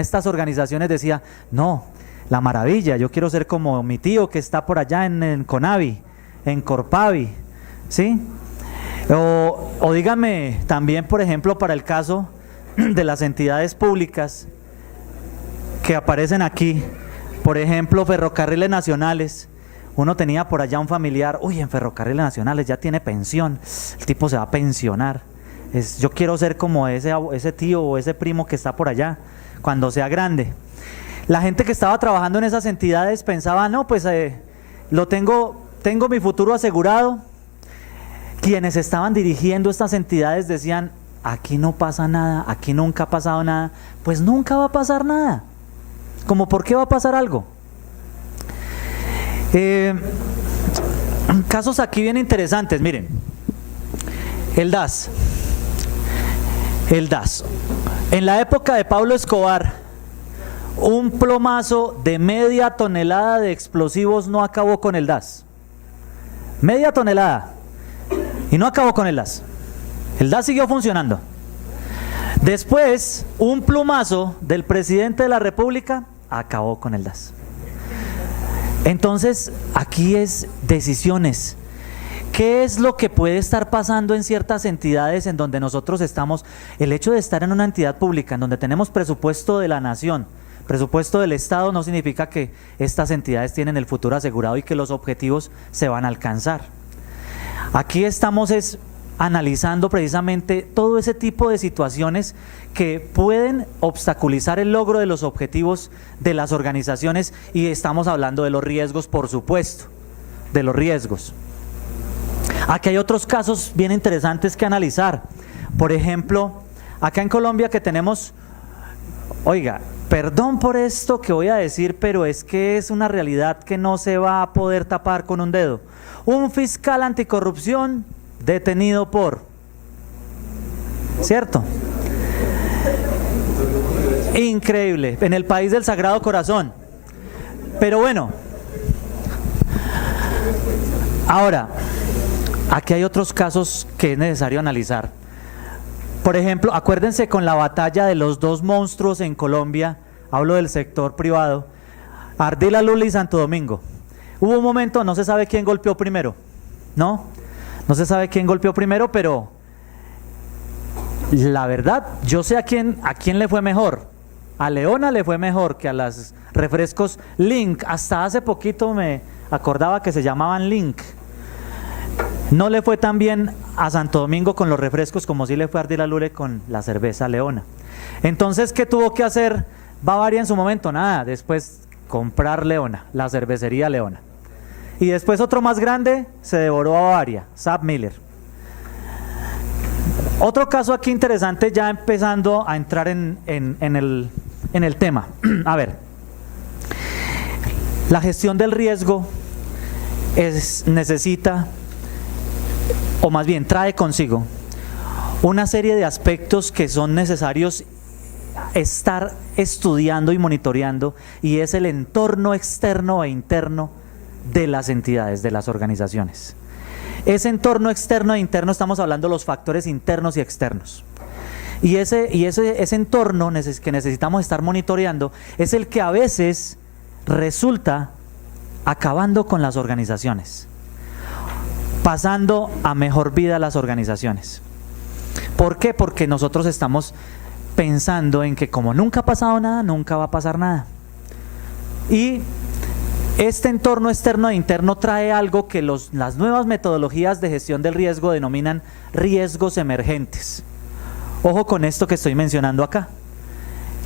estas organizaciones decía, no, la maravilla, yo quiero ser como mi tío que está por allá en Conavi, en Corpavi, ¿sí? O dígame también, por ejemplo, para el caso de las entidades públicas que aparecen aquí, por ejemplo, Ferrocarriles Nacionales. Uno tenía por allá un familiar, uy, en Ferrocarriles Nacionales ya tiene pensión, el tipo se va a pensionar. Yo quiero ser como ese tío o ese primo que está por allá cuando sea grande. La gente que estaba trabajando en esas entidades pensaba, no, pues tengo mi futuro asegurado. Quienes estaban dirigiendo estas entidades decían, aquí no pasa nada, aquí nunca ha pasado nada. Pues nunca va a pasar nada. ¿Cómo por qué va a pasar algo? Casos aquí bien interesantes, miren. El DAS. En la época de Pablo Escobar, un plomazo de media tonelada de explosivos no acabó con el DAS. Media tonelada. Y no acabó con el DAS. El DAS siguió funcionando. Después, un plumazo del presidente de la República acabó con el DAS. Entonces, aquí es decisiones. ¿Qué es lo que puede estar pasando en ciertas entidades en donde nosotros estamos? El hecho de estar en una entidad pública, en donde tenemos presupuesto de la nación, presupuesto del Estado, no significa que estas entidades tienen el futuro asegurado y que los objetivos se van a alcanzar. Aquí estamos analizando precisamente todo ese tipo de situaciones que pueden obstaculizar el logro de los objetivos de las organizaciones, y estamos hablando de los riesgos, por supuesto, de los riesgos. Aquí hay otros casos bien interesantes que analizar. Por ejemplo, acá en Colombia que tenemos, oiga, perdón por esto que voy a decir, pero es que es una realidad que no se va a poder tapar con un dedo. Un fiscal anticorrupción detenido ¿cierto? Increíble, en el país del Sagrado Corazón. Pero bueno, ahora, aquí hay otros casos que es necesario analizar. Por ejemplo, acuérdense con la batalla de los dos monstruos en Colombia, hablo del sector privado, Ardila Lula y Santo Domingo. Hubo un momento, no se sabe quién golpeó primero, ¿no? No se sabe quién golpeó primero, pero la verdad, yo sé a quién le fue mejor. A Leona le fue mejor que a las refrescos Link. Hasta hace poquito me acordaba que se llamaban Link. No le fue tan bien a Santo Domingo con los refrescos como sí le fue a Ardila Lule con la cerveza Leona. Entonces, ¿qué tuvo que hacer Bavaria en su momento? Nada, después comprar Leona, la cervecería Leona. Y después otro más grande se devoró a Bavaria, SAP-Miller. Otro caso aquí interesante, ya empezando a entrar en el tema. A ver, la gestión del riesgo necesita, o más bien trae consigo, una serie de aspectos que son necesarios estar estudiando y monitoreando, y es el entorno externo e interno de las entidades, de las organizaciones. Ese entorno externo e interno, estamos hablando de los factores internos y externos. Y ese entorno que necesitamos estar monitoreando es el que a veces resulta acabando con las organizaciones, pasando a mejor vida las organizaciones. ¿Por qué? Porque nosotros estamos pensando en que como nunca ha pasado nada, nunca va a pasar nada. Y este entorno externo e interno trae algo que las nuevas metodologías de gestión del riesgo denominan riesgos emergentes. Ojo con esto que estoy mencionando acá.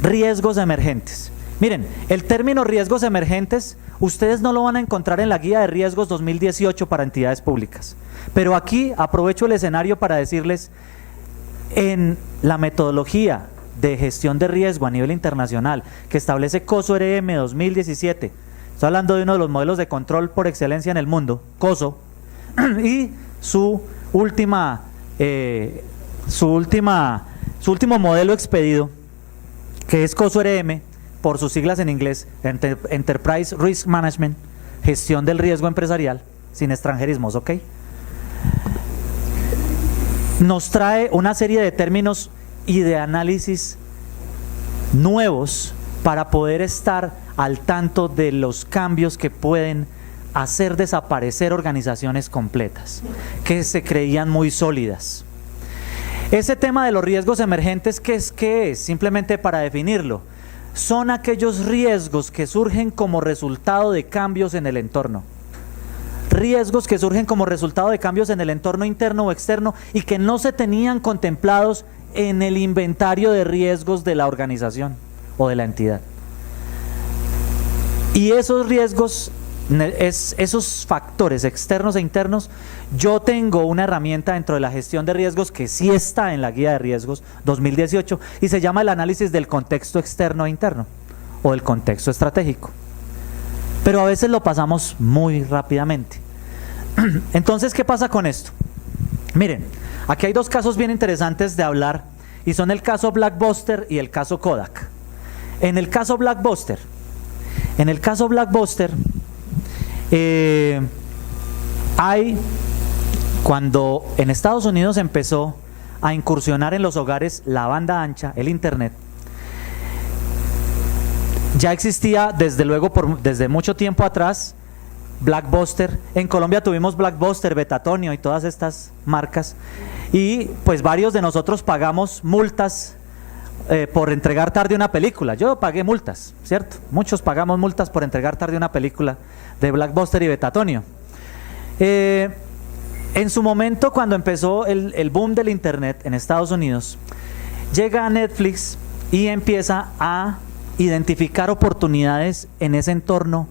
Riesgos emergentes. Miren, el término riesgos emergentes, ustedes no lo van a encontrar en la guía de riesgos 2018 para entidades públicas. Pero aquí aprovecho el escenario para decirles, en la metodología de gestión de riesgo a nivel internacional que establece COSO-RM 2017, estoy hablando de uno de los modelos de control por excelencia en el mundo, COSO, y su último modelo expedido, que es COSO-RM, por sus siglas en inglés, Enterprise Risk Management, gestión del riesgo empresarial, sin extranjerismos, ¿ok? Nos trae una serie de términos y de análisis nuevos para poder estar al tanto de los cambios que pueden hacer desaparecer organizaciones completas, que se creían muy sólidas. Ese tema de los riesgos emergentes, ¿qué es? Simplemente para definirlo, son aquellos riesgos que surgen como resultado de cambios en el entorno. Riesgos que surgen como resultado de cambios en el entorno interno o externo y que no se tenían contemplados en el inventario de riesgos de la organización o de la entidad. Y esos riesgos, esos factores externos e internos, yo tengo una herramienta dentro de la gestión de riesgos que sí está en la guía de riesgos 2018 y se llama el análisis del contexto externo e interno o del contexto estratégico. Pero a veces lo pasamos muy rápidamente. Entonces, ¿qué pasa con esto? Miren, aquí hay dos casos bien interesantes de hablar y son el caso Blockbuster y el caso Kodak. En el caso Blockbuster, cuando en Estados Unidos empezó a incursionar en los hogares la banda ancha, el internet, ya existía desde luego desde mucho tiempo atrás Blockbuster. En Colombia tuvimos Blockbuster, Betatonio y todas estas marcas, y pues varios de nosotros pagamos multas por entregar tarde una película. Yo pagué multas, ¿cierto? Muchos pagamos multas por entregar tarde una película de Blockbuster y Betatonio. En su momento, cuando empezó el boom del internet en Estados Unidos, llega Netflix y empieza a identificar oportunidades en ese entorno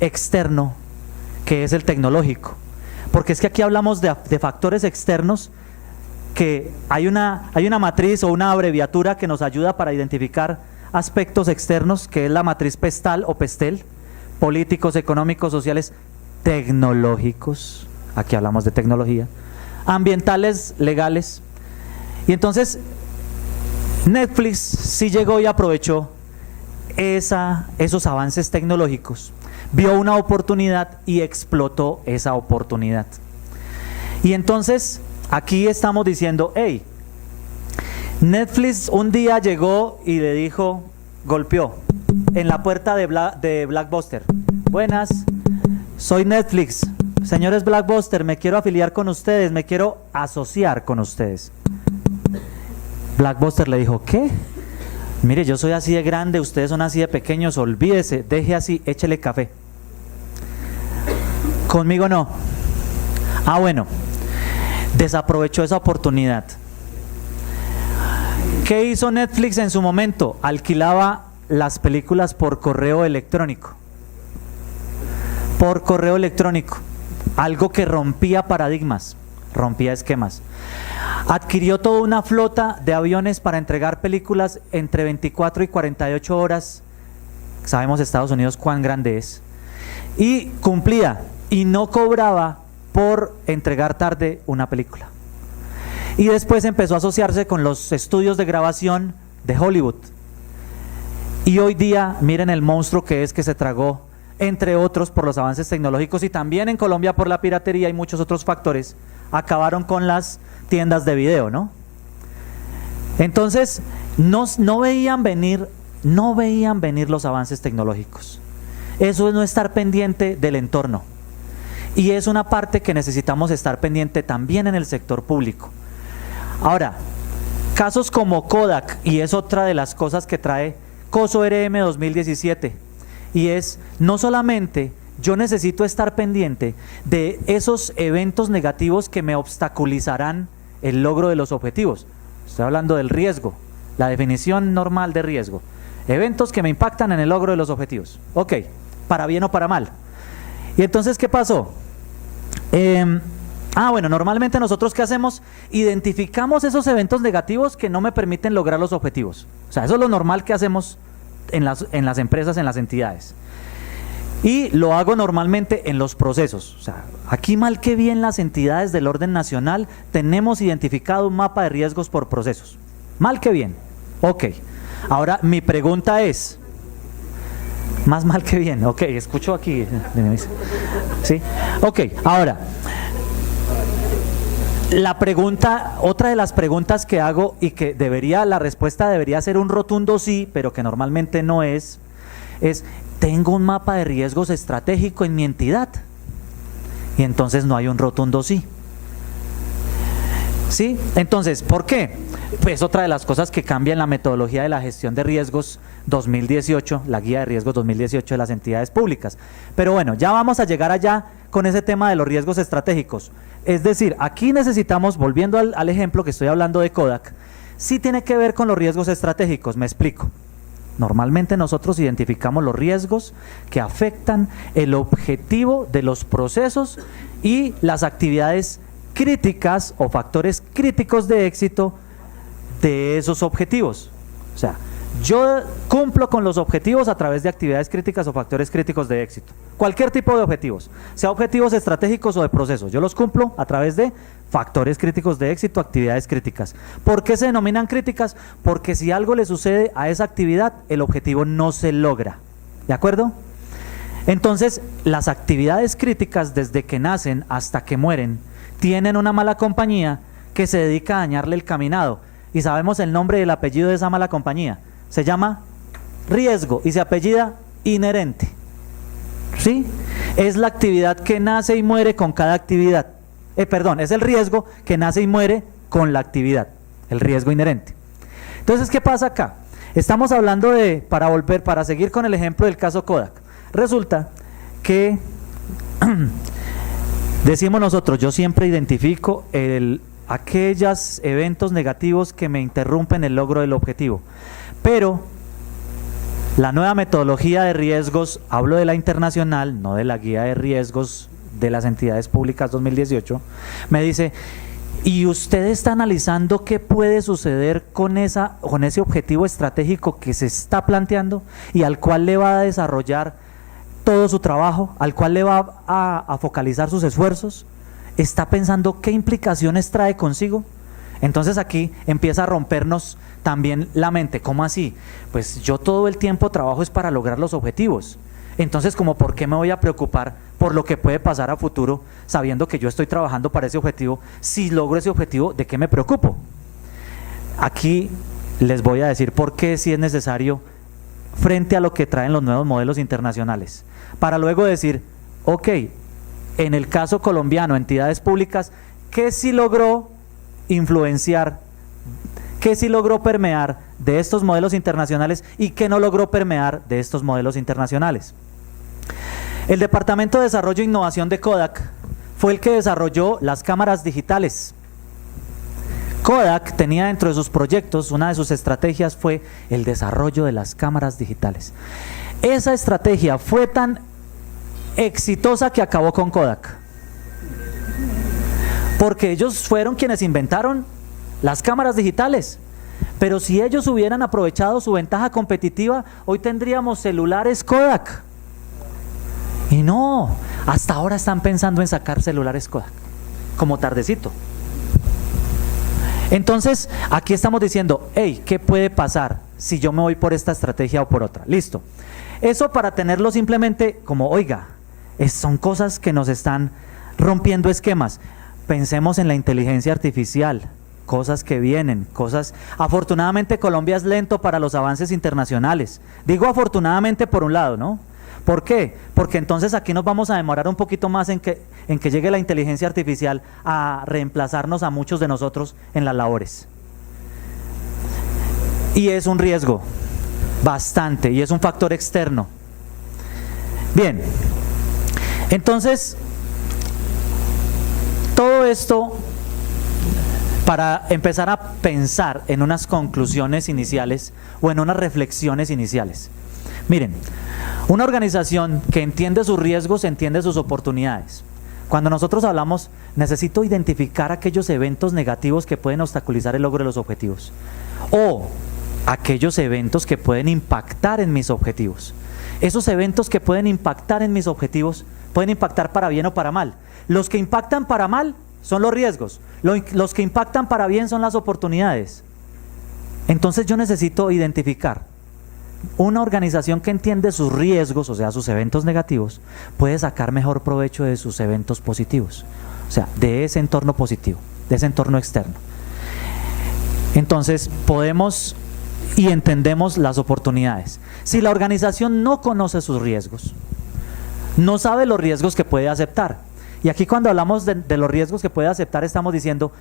externo que es el tecnológico, porque es que aquí hablamos de factores externos, que hay una matriz o una abreviatura que nos ayuda para identificar aspectos externos, que es la matriz PESTAL o PESTEL: políticos, económicos, sociales, tecnológicos, aquí hablamos de tecnología, ambientales, legales. Y entonces Netflix sí llegó y aprovechó esos avances tecnológicos, vio una oportunidad y explotó esa oportunidad. Y entonces aquí estamos diciendo, hey, Netflix un día llegó y le dijo, golpeó en la puerta de Blockbuster: buenas, soy Netflix, señores Blockbuster, me quiero afiliar con ustedes, me quiero asociar con ustedes. Blockbuster le dijo, ¿qué? Mire, yo soy así de grande, ustedes son así de pequeños, olvídese, deje así, échele café. Conmigo no. Ah, bueno, desaprovechó esa oportunidad. ¿Qué hizo Netflix en su momento? Alquilaba las películas por correo electrónico. Por correo electrónico, algo que rompía paradigmas, rompía esquemas. Adquirió toda una flota de aviones para entregar películas entre 24 y 48 horas. Sabemos Estados Unidos cuán grande es. Y cumplía y no cobraba por entregar tarde una película. Y después empezó a asociarse con los estudios de grabación de Hollywood. Y hoy día, miren el monstruo que es, que se tragó, entre otros por los avances tecnológicos y también en Colombia por la piratería y muchos otros factores, acabaron con las tiendas de video, ¿no? Entonces, no veían venir los avances tecnológicos. Eso es no estar pendiente del entorno. Y es una parte que necesitamos estar pendiente también en el sector público. Ahora, casos como Kodak, y es otra de las cosas que trae COSO RM 2017, y es no solamente yo necesito estar pendiente de esos eventos negativos que me obstaculizarán el logro de los objetivos. Estoy hablando del riesgo, la definición normal de riesgo. Eventos que me impactan en el logro de los objetivos. Ok, para bien o para mal. Y entonces, ¿qué pasó? Bueno, normalmente nosotros ¿qué hacemos? Identificamos esos eventos negativos que no me permiten lograr los objetivos. O sea, eso es lo normal que hacemos en las empresas, en las entidades. Y lo hago normalmente en los procesos. O sea, aquí mal que bien las entidades del orden nacional tenemos identificado un mapa de riesgos por procesos. Mal que bien. Ok. Ahora mi pregunta es, más mal que bien. Ok, escucho aquí. ¿Sí? Ok, ahora, La pregunta, otra de las preguntas que hago y que la respuesta debería ser un rotundo sí, pero que normalmente no es, ¿tengo un mapa de riesgos estratégico en mi entidad? Y entonces no hay un rotundo sí. ¿Sí? Entonces, ¿por qué? Pues otra de las cosas que cambia en la metodología de la gestión de riesgos 2018, la guía de riesgos 2018 de las entidades públicas. Pero bueno, ya vamos a llegar allá con ese tema de los riesgos estratégicos. Es decir, aquí necesitamos, volviendo al ejemplo que estoy hablando de Kodak, sí tiene que ver con los riesgos estratégicos, me explico. Normalmente nosotros identificamos los riesgos que afectan el objetivo de los procesos y las actividades críticas o factores críticos de éxito de esos objetivos. O sea, yo cumplo con los objetivos a través de actividades críticas o factores críticos de éxito. Cualquier tipo de objetivos, sea objetivos estratégicos o de procesos, yo los cumplo a través de factores críticos de éxito, actividades críticas. ¿Por qué se denominan críticas? Porque si algo le sucede a esa actividad, el objetivo no se logra. ¿De acuerdo? Entonces, las actividades críticas desde que nacen hasta que mueren, tienen una mala compañía que se dedica a dañarle el caminado. Y sabemos el nombre y el apellido de esa mala compañía. Se llama riesgo y se apellida inherente. ¿Sí? Es la actividad que nace y muere con cada actividad. Es el riesgo que nace y muere con la actividad. El riesgo inherente. Entonces, ¿qué pasa acá? Estamos hablando de, para seguir con el ejemplo del caso Kodak. Resulta que decimos nosotros, yo siempre identifico aquellos eventos negativos que me interrumpen el logro del objetivo. Pero la nueva metodología de riesgos, hablo de la internacional, no de la guía de riesgos de las entidades públicas 2018, me dice, ¿y usted está analizando qué puede suceder con ese objetivo estratégico que se está planteando y al cual le va a desarrollar todo su trabajo, al cual le va a focalizar sus esfuerzos? ¿Está pensando qué implicaciones trae consigo? Entonces aquí empieza a rompernos también la mente. ¿Cómo así? Pues yo todo el tiempo trabajo es para lograr los objetivos. Entonces, ¿como por qué me voy a preocupar por lo que puede pasar a futuro, sabiendo que yo estoy trabajando para ese objetivo? Si logro ese objetivo, ¿de qué me preocupo? Aquí les voy a decir por qué sí es necesario frente a lo que traen los nuevos modelos internacionales. Para luego decir, ok, en el caso colombiano, entidades públicas, ¿qué sí logró influenciar? ¿Qué sí logró permear de estos modelos internacionales y qué no logró permear de estos modelos internacionales? El Departamento de Desarrollo e Innovación de Kodak fue el que desarrolló las cámaras digitales. Kodak tenía dentro de sus proyectos, una de sus estrategias fue el desarrollo de las cámaras digitales. Esa estrategia fue tan exitosa que acabó con Kodak. Porque ellos fueron quienes inventaron las cámaras digitales. Pero si ellos hubieran aprovechado su ventaja competitiva, hoy tendríamos celulares Kodak. Y no, hasta ahora están pensando en sacar celulares Kodak, como tardecito. Entonces, aquí estamos diciendo, hey, ¿qué puede pasar si yo me voy por esta estrategia o por otra? Listo. Eso para tenerlo simplemente como, oiga, son cosas que nos están rompiendo esquemas. Pensemos en la inteligencia artificial, cosas que vienen, cosas... Afortunadamente Colombia es lento para los avances internacionales. Digo afortunadamente por un lado, ¿no? ¿Por qué? Porque entonces aquí nos vamos a demorar un poquito más en que llegue la inteligencia artificial a reemplazarnos a muchos de nosotros en las labores. Y es un riesgo, bastante, y es un factor externo. Bien, entonces, todo esto para empezar a pensar en unas conclusiones iniciales o en unas reflexiones iniciales. Miren, una organización que entiende sus riesgos, entiende sus oportunidades. Cuando nosotros hablamos, necesito identificar aquellos eventos negativos que pueden obstaculizar el logro de los objetivos o aquellos eventos que pueden impactar en mis objetivos. Esos eventos que pueden impactar en mis objetivos pueden impactar para bien o para mal. Los que impactan para mal son los riesgos, los que impactan para bien son las oportunidades. Entonces yo necesito identificar. Una organización que entiende sus riesgos, o sea, sus eventos negativos, puede sacar mejor provecho de sus eventos positivos, o sea, de ese entorno positivo. de ese entorno externo. Entonces podemos y entendemos las oportunidades. Si la organización no conoce sus riesgos, no sabe los riesgos que puede aceptar, y aquí cuando hablamos de los riesgos que puede aceptar estamos diciendo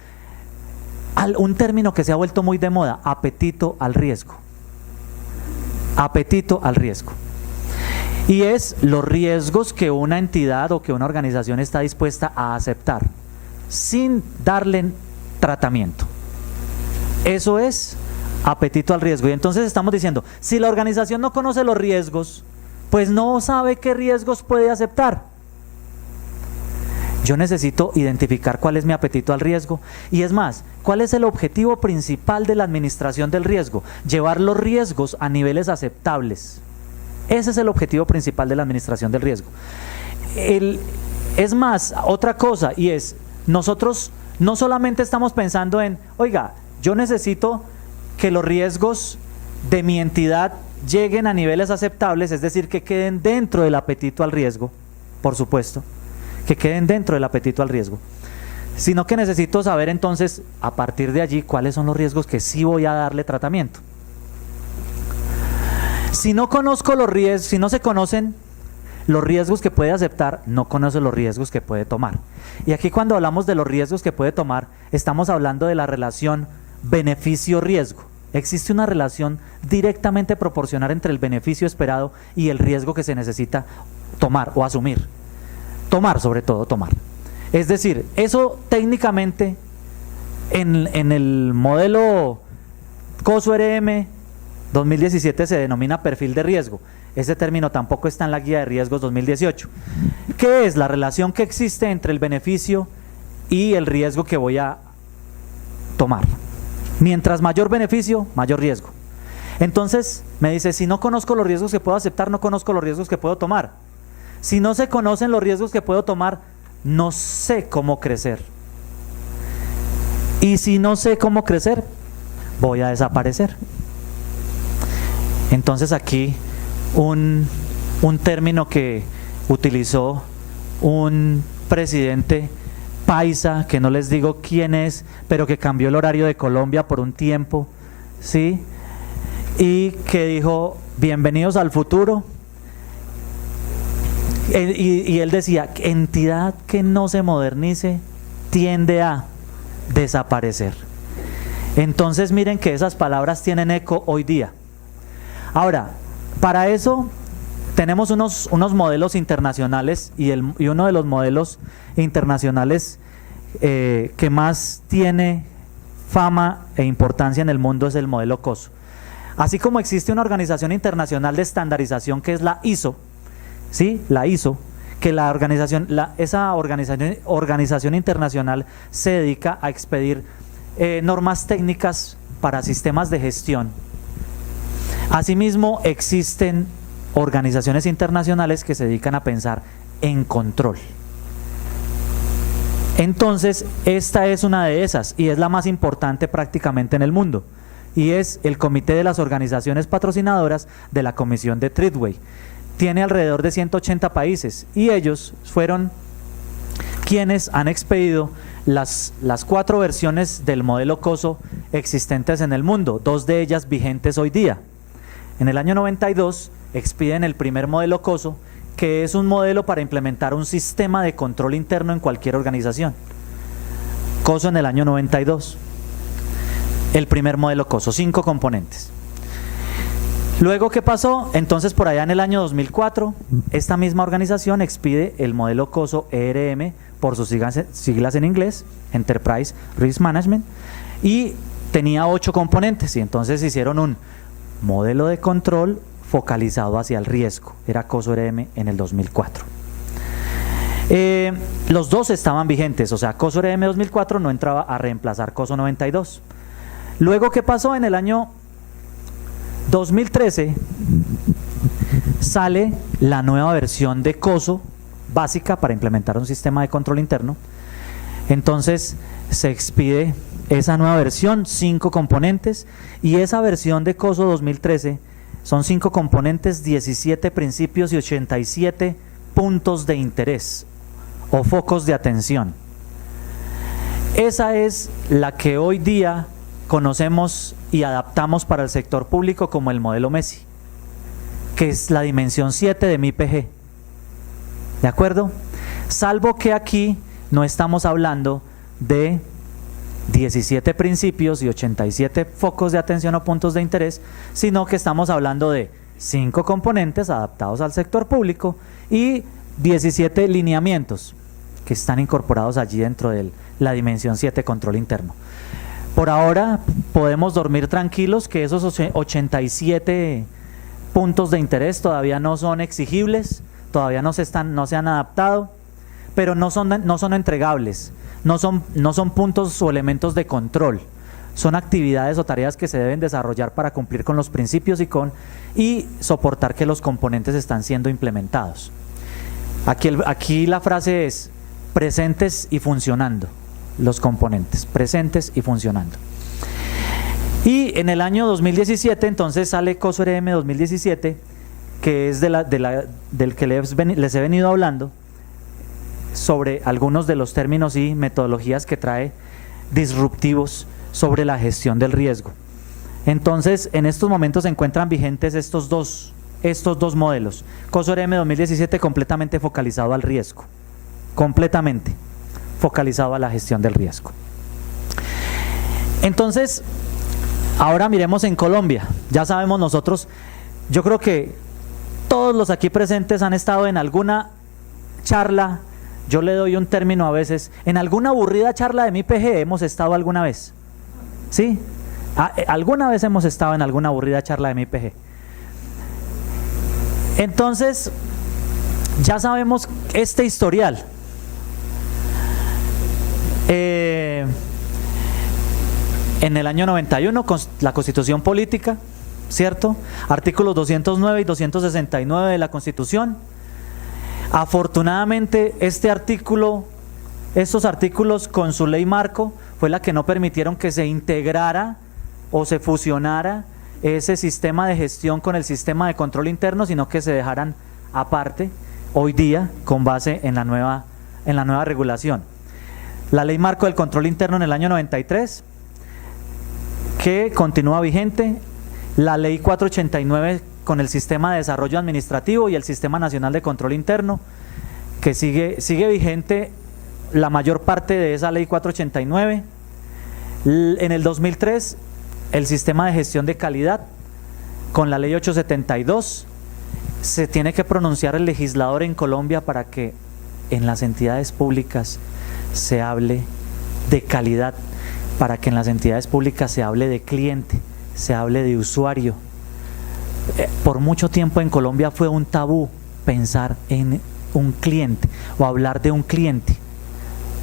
un término que se ha vuelto muy de moda: apetito al riesgo. Apetito al riesgo. Y es los riesgos que una entidad o que una organización está dispuesta a aceptar sin darle tratamiento. Eso es apetito al riesgo. Y entonces estamos diciendo, si la organización no conoce los riesgos, pues no sabe qué riesgos puede aceptar. Yo necesito identificar cuál es mi apetito al riesgo. Y es más, ¿cuál es el objetivo principal de la administración del riesgo? Llevar los riesgos a niveles aceptables. Ese es el objetivo principal de la administración del riesgo. Es más, otra cosa, y es, nosotros no solamente estamos pensando en, oiga, yo necesito que los riesgos de mi entidad lleguen a niveles aceptables, es decir, que queden dentro del apetito al riesgo, por supuesto, que queden dentro del apetito al riesgo, sino que necesito saber entonces, a partir de allí, cuáles son los riesgos que sí voy a darle tratamiento. Si no conozco los riesgos, si no se conocen los riesgos que puede aceptar, no conoce los riesgos que puede tomar. Y aquí cuando hablamos de los riesgos que puede tomar, estamos hablando de la relación beneficio-riesgo. Existe una relación directamente proporcional entre el beneficio esperado y el riesgo que se necesita tomar o asumir. Tomar, sobre todo tomar. Es decir, eso técnicamente en el modelo COSO-RM 2017 se denomina perfil de riesgo. Ese término tampoco está en la guía de riesgos 2018. ¿Qué es la relación que existe entre el beneficio y el riesgo que voy a tomar? Mientras mayor beneficio, mayor riesgo. Entonces me dice, si no conozco los riesgos que puedo aceptar, no conozco los riesgos que puedo tomar. Si no se conocen los riesgos que puedo tomar, no sé cómo crecer. Y si no sé cómo crecer, voy a desaparecer. Entonces aquí un término que utilizó un presidente paisa, que no les digo quién es, pero que cambió el horario de Colombia por un tiempo, ¿sí? Y que dijo, bienvenidos al futuro. Y él decía, entidad que no se modernice tiende a desaparecer. Entonces miren que esas palabras tienen eco hoy día. Ahora, para eso tenemos unos modelos internacionales y uno de los modelos internacionales que más tiene fama e importancia en el mundo es el modelo COSO. Así como existe una organización internacional de estandarización que es la ISO, ¿sí? La ISO, que esa organización internacional se dedica a expedir normas técnicas para sistemas de gestión. Asimismo, existen organizaciones internacionales que se dedican a pensar en control. Entonces, esta es una de esas y es la más importante prácticamente en el mundo. Y es el Comité de las Organizaciones Patrocinadoras de la Comisión de Treadway. Tiene alrededor de 180 países y ellos fueron quienes han expedido las 4 versiones del modelo COSO existentes en el mundo, 2 de ellas vigentes hoy día. En el año 92 expiden el primer modelo COSO, que es un modelo para implementar un sistema de control interno en cualquier organización. COSO en el año 92. El primer modelo COSO, 5 componentes. Luego, ¿qué pasó? Entonces, por allá en el año 2004, esta misma organización expide el modelo COSO ERM, por sus siglas en inglés, Enterprise Risk Management, y tenía 8 componentes, y entonces hicieron un modelo de control focalizado hacia el riesgo, era COSO ERM en el 2004. Los dos estaban vigentes, o sea, COSO ERM 2004 no entraba a reemplazar COSO 92. Luego, ¿qué pasó? En el año 2013 sale la nueva versión de COSO básica para implementar un sistema de control interno. Entonces se expide esa nueva versión, 5 componentes, y esa versión de COSO 2013 son 5 componentes, 17 principios y 87 puntos de interés o focos de atención. Esa es la que hoy día conocemos y adaptamos para el sector público como el modelo Messi, que es la dimensión 7 de mi PG. ¿De acuerdo? Salvo que aquí no estamos hablando de 17 principios y 87 focos de atención o puntos de interés, sino que estamos hablando de 5 componentes adaptados al sector público y 17 lineamientos que están incorporados allí dentro de la dimensión 7, control interno. Por ahora podemos dormir tranquilos que esos 87 puntos de interés todavía no son exigibles, todavía no se han adaptado, pero no son entregables, no son puntos o elementos de control, son actividades o tareas que se deben desarrollar para cumplir con los principios y soportar que los componentes están siendo implementados. Aquí la frase es presentes y funcionando, los componentes, presentes y funcionando. Y en el año 2017 entonces sale COSO-RM 2017, que es del que les he venido hablando, sobre algunos de los términos y metodologías que trae disruptivos sobre la gestión del riesgo. Entonces, en estos momentos se encuentran vigentes estos dos modelos. COSO-RM 2017 completamente focalizado al riesgo, completamente focalizado a la gestión del riesgo. Entonces, ahora miremos en Colombia. Ya sabemos nosotros, yo creo que todos los aquí presentes han estado en alguna charla, yo le doy un término a veces, en alguna aburrida charla de mi PG hemos estado alguna vez. ¿Sí? Alguna vez hemos estado en alguna aburrida charla de mi PG. Entonces, ya sabemos este historial. En el año 91, la Constitución Política, ¿cierto? Artículos 209 y 269 de la Constitución. Afortunadamente, estos artículos con su ley marco fue la que no permitieron que se integrara o se fusionara ese sistema de gestión con el sistema de control interno, sino que se dejaran aparte hoy día con base en la nueva regulación. La ley marco del control interno en el año 93, que continúa vigente, la ley 489 con el sistema de desarrollo administrativo y el sistema nacional de control interno, que sigue vigente la mayor parte de esa ley 489. En el 2003, el sistema de gestión de calidad con la ley 872. Se tiene que pronunciar el legislador en Colombia para que en las entidades públicas se hable de calidad, para que en las entidades públicas se hable de cliente, se hable de usuario. Por mucho tiempo en Colombia fue un tabú pensar en un cliente o hablar de un cliente.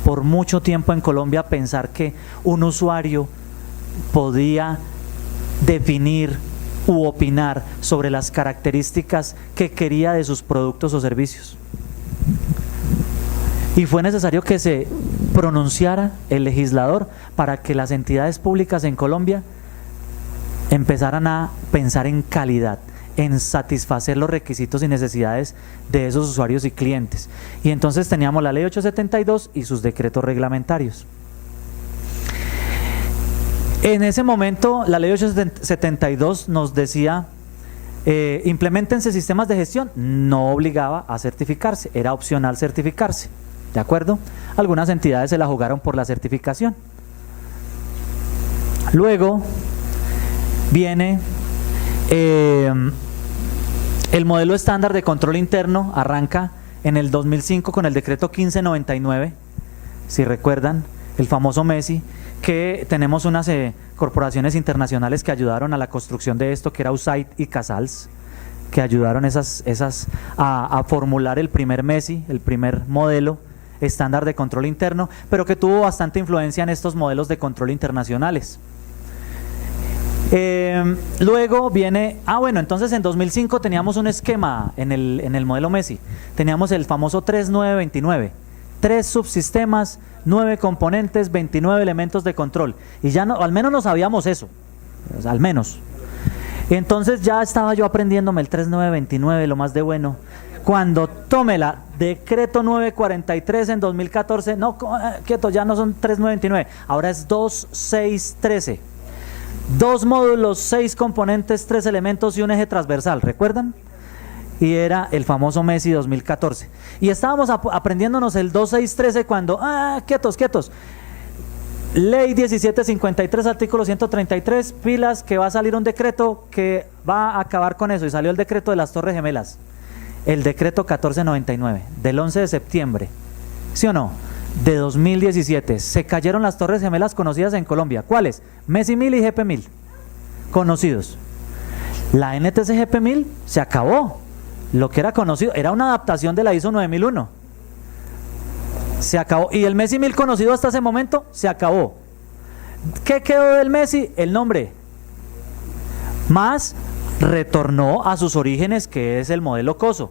Por mucho tiempo en Colombia pensar que un usuario podía definir u opinar sobre las características que quería de sus productos o servicios. Y fue necesario que se pronunciara el legislador para que las entidades públicas en Colombia empezaran a pensar en calidad, en satisfacer los requisitos y necesidades de esos usuarios y clientes. Y entonces teníamos la ley 872 y sus decretos reglamentarios. En ese momento la ley 872 nos decía, implementense sistemas de gestión, no obligaba a certificarse, era opcional certificarse, ¿de acuerdo? Algunas entidades se la jugaron por la certificación. Luego viene el modelo estándar de control interno, arranca en el 2005 con el decreto 1599, si recuerdan, el famoso Messi, que tenemos unas corporaciones internacionales que ayudaron a la construcción de esto, que era USAID y Casals, que ayudaron a formular el primer Messi, el primer modelo estándar de control interno, pero que tuvo bastante influencia en estos modelos de control internacionales. Luego viene, entonces en 2005 teníamos un esquema en el modelo Messi, teníamos el famoso 3929, 3 subsistemas, 9 componentes, 29 elementos de control, y ya al menos no sabíamos eso, al menos. Y entonces ya estaba yo aprendiéndome el 3929, lo más de bueno, Cuando tómela, decreto 943 en 2014, no, quieto, ya no son 3929, ahora es 2613. 2 módulos, 6 componentes, 3 elementos y un eje transversal, ¿recuerdan? Y era el famoso MESI 2014. Y estábamos aprendiéndonos el 2613 cuando, quietos. Ley 1753, artículo 133, pilas, que va a salir un decreto que va a acabar con eso. Y salió el decreto de las Torres Gemelas, el decreto 1499, del 11 de septiembre, ¿sí o no?, de 2017. Se cayeron las Torres Gemelas conocidas en Colombia. ¿Cuáles? MESI 1000 y GP 1000, conocidos. La NTC GP 1000 se acabó. Lo que era conocido era una adaptación de la ISO 9001. Se acabó. Y el MESI 1000 conocido hasta ese momento se acabó. ¿Qué quedó del MESI? El nombre. Más retornó a sus orígenes, que es el modelo COSO.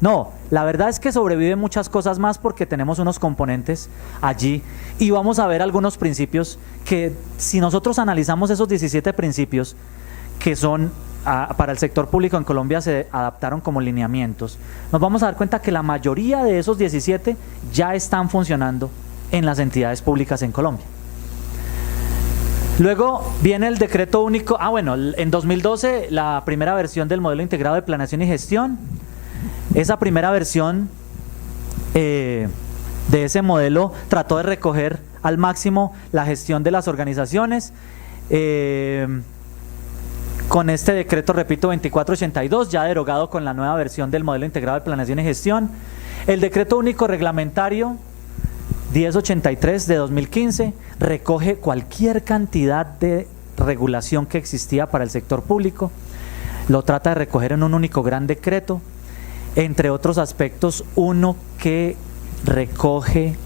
No, la verdad es que sobreviven muchas cosas más porque tenemos unos componentes allí y vamos a ver algunos principios que, si nosotros analizamos esos 17 principios que son para el sector público en Colombia, se adaptaron como lineamientos, nos vamos a dar cuenta que la mayoría de esos 17 ya están funcionando en las entidades públicas en Colombia. Luego viene el decreto único, en 2012 la primera versión del modelo integrado de planeación y gestión. Esa primera versión de ese modelo trató de recoger al máximo la gestión de las organizaciones. Con este decreto, repito, 2482, ya derogado con la nueva versión del modelo integrado de planeación y gestión. El decreto único reglamentario 1083 de 2015 recoge cualquier cantidad de regulación que existía para el sector público, lo trata de recoger en un único gran decreto, entre otros aspectos, uno que recoge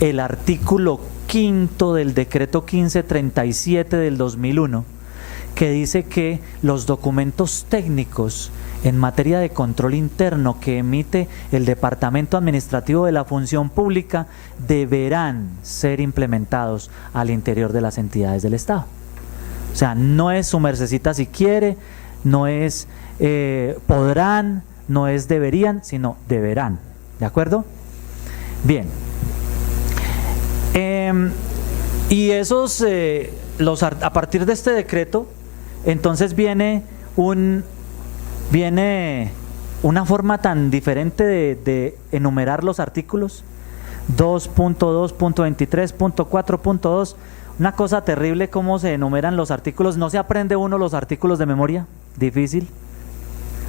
el artículo 5 del decreto 1537 del 2001, que dice que los documentos técnicos en materia de control interno que emite el Departamento Administrativo de la Función Pública deberán ser implementados al interior de las entidades del Estado. O sea, no es su mercecita si quiere, no es podrán, no es deberían, sino deberán. ¿De acuerdo? Bien. Y esos, a partir de este decreto, entonces viene una forma tan diferente de enumerar los artículos. 2.2.23.4.2, una cosa terrible cómo se enumeran los artículos. No se aprende uno los artículos de memoria, difícil,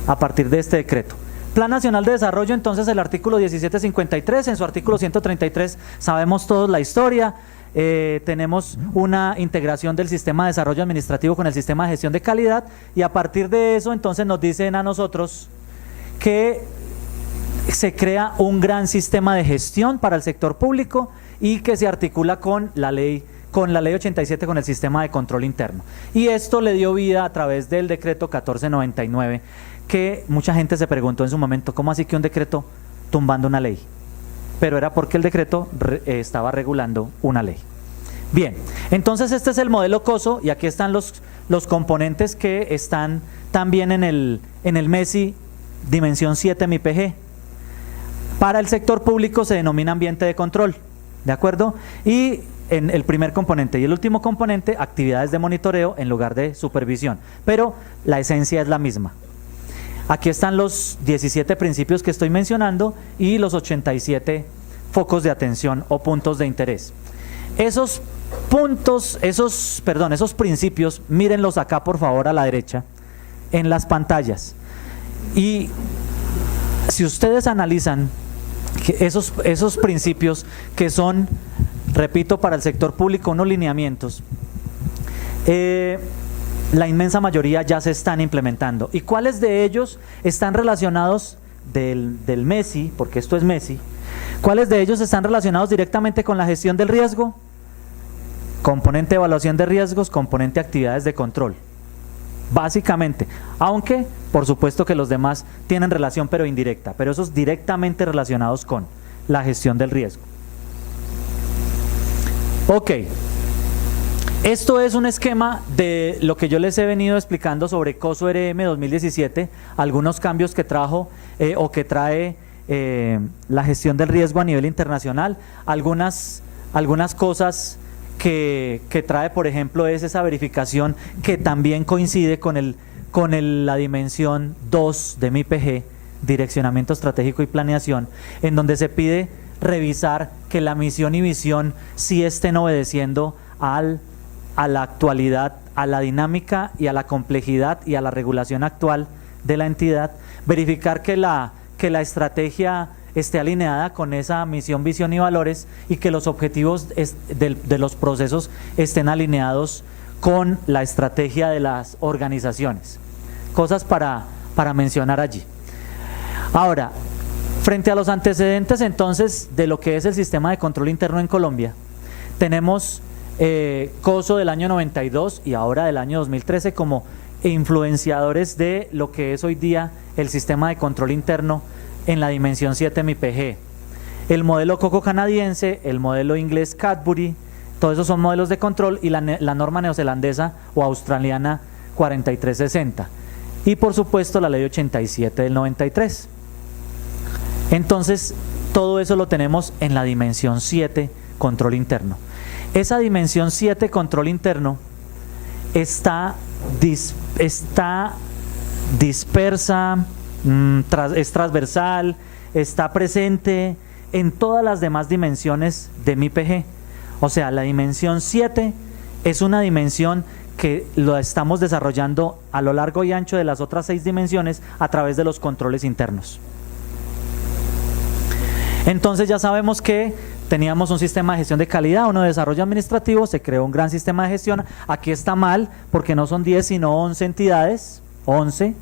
a partir de este decreto. Plan Nacional de Desarrollo, entonces el artículo 1753, en su artículo 133 sabemos todos la historia. Tenemos una integración del sistema de desarrollo administrativo con el sistema de gestión de calidad, y a partir de eso entonces nos dicen a nosotros que se crea un gran sistema de gestión para el sector público y que se articula con la ley 87, con el sistema de control interno. Y esto le dio vida a través del decreto 1499, que mucha gente se preguntó en su momento, ¿cómo así que un decreto tumbando una ley? Pero era porque el decreto estaba regulando una ley. Bien, entonces este es el modelo COSO, y aquí están los componentes que están también en el MESI dimensión 7 MIPG. Para el sector público se denomina ambiente de control, ¿de acuerdo? Y en el primer componente y el último componente, actividades de monitoreo en lugar de supervisión, pero la esencia es la misma. Aquí están los 17 principios que estoy mencionando y los 87 focos de atención o puntos de interés. Esos principios, mírenlos acá por favor a la derecha, en las pantallas. Y si ustedes analizan que esos principios que son, repito, para el sector público unos lineamientos, la inmensa mayoría ya se están implementando. ¿Y cuáles de ellos están relacionados del MESI? Porque esto es MESI. ¿Cuáles de ellos están relacionados directamente con la gestión del riesgo? Componente de evaluación de riesgos, componente de actividades de control. Básicamente, aunque por supuesto que los demás tienen relación pero indirecta, pero esos directamente relacionados con la gestión del riesgo. Ok. Esto es un esquema de lo que yo les he venido explicando sobre COSO RM 2017, algunos cambios que trajo o que trae la gestión del riesgo a nivel internacional, algunas cosas que trae, por ejemplo, es esa verificación que también coincide con la dimensión 2 de MIPG, direccionamiento estratégico y planeación, en donde se pide revisar que la misión y visión sí estén obedeciendo a la actualidad, a la dinámica y a la complejidad y a la regulación actual de la entidad, verificar que la estrategia esté alineada con esa misión, visión y valores, y que los objetivos de los procesos estén alineados con la estrategia de las organizaciones. Cosas para mencionar allí. Ahora, frente a los antecedentes entonces de lo que es el sistema de control interno en Colombia, tenemos COSO del año 92 y ahora del año 2013 como influenciadores de lo que es hoy día el sistema de control interno en la dimensión 7 MIPG. El modelo COCO canadiense, el modelo inglés Cadbury, todos esos son modelos de control, y la norma neozelandesa o australiana 4360. Y por supuesto la ley 87 del 93. Entonces, todo eso lo tenemos en la dimensión 7, control interno. Esa dimensión 7, control interno, está dispersa, es transversal, está presente en todas las demás dimensiones de MIPG. O sea, la dimensión 7 es una dimensión que lo estamos desarrollando a lo largo y ancho de las otras 6 dimensiones a través de los controles internos. Entonces ya sabemos que teníamos un sistema de gestión de calidad, uno de desarrollo administrativo, se creó un gran sistema de gestión. Aquí está mal porque no son 10 sino 11 entidades, 11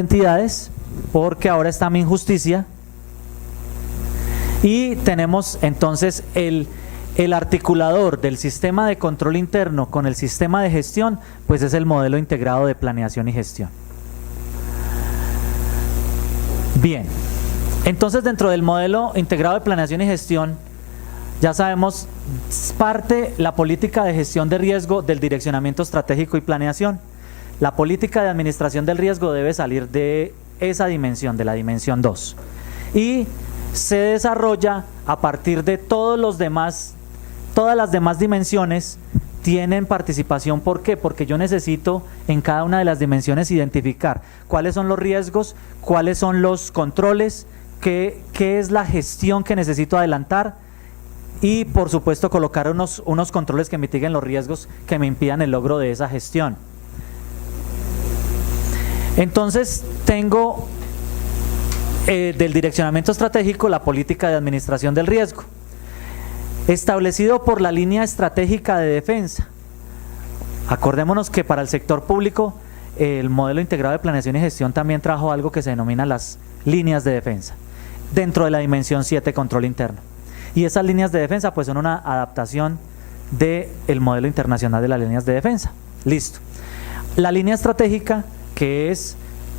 entidades, porque ahora está mi injusticia. Y tenemos entonces el articulador del sistema de control interno con el sistema de gestión, pues es el modelo integrado de planeación y gestión. Bien. Entonces, dentro del modelo integrado de planeación y gestión, ya sabemos, parte la política de gestión de riesgo del direccionamiento estratégico y planeación. La política de administración del riesgo debe salir de esa dimensión, de la dimensión 2. Y se desarrolla a partir de todas las demás dimensiones tienen participación. ¿Por qué? Porque yo necesito en cada una de las dimensiones identificar cuáles son los riesgos, cuáles son los controles, qué es la gestión que necesito adelantar y por supuesto colocar unos controles que mitiguen los riesgos que me impidan el logro de esa gestión. Entonces tengo del direccionamiento estratégico la política de administración del riesgo, establecido por la línea estratégica de defensa. Acordémonos que para el sector público el modelo integrado de planeación y gestión también trajo algo que se denomina las líneas de defensa dentro de la dimensión 7, control interno. Y esas líneas de defensa pues son una adaptación del modelo internacional de las líneas de defensa. Listo. La línea estratégica, que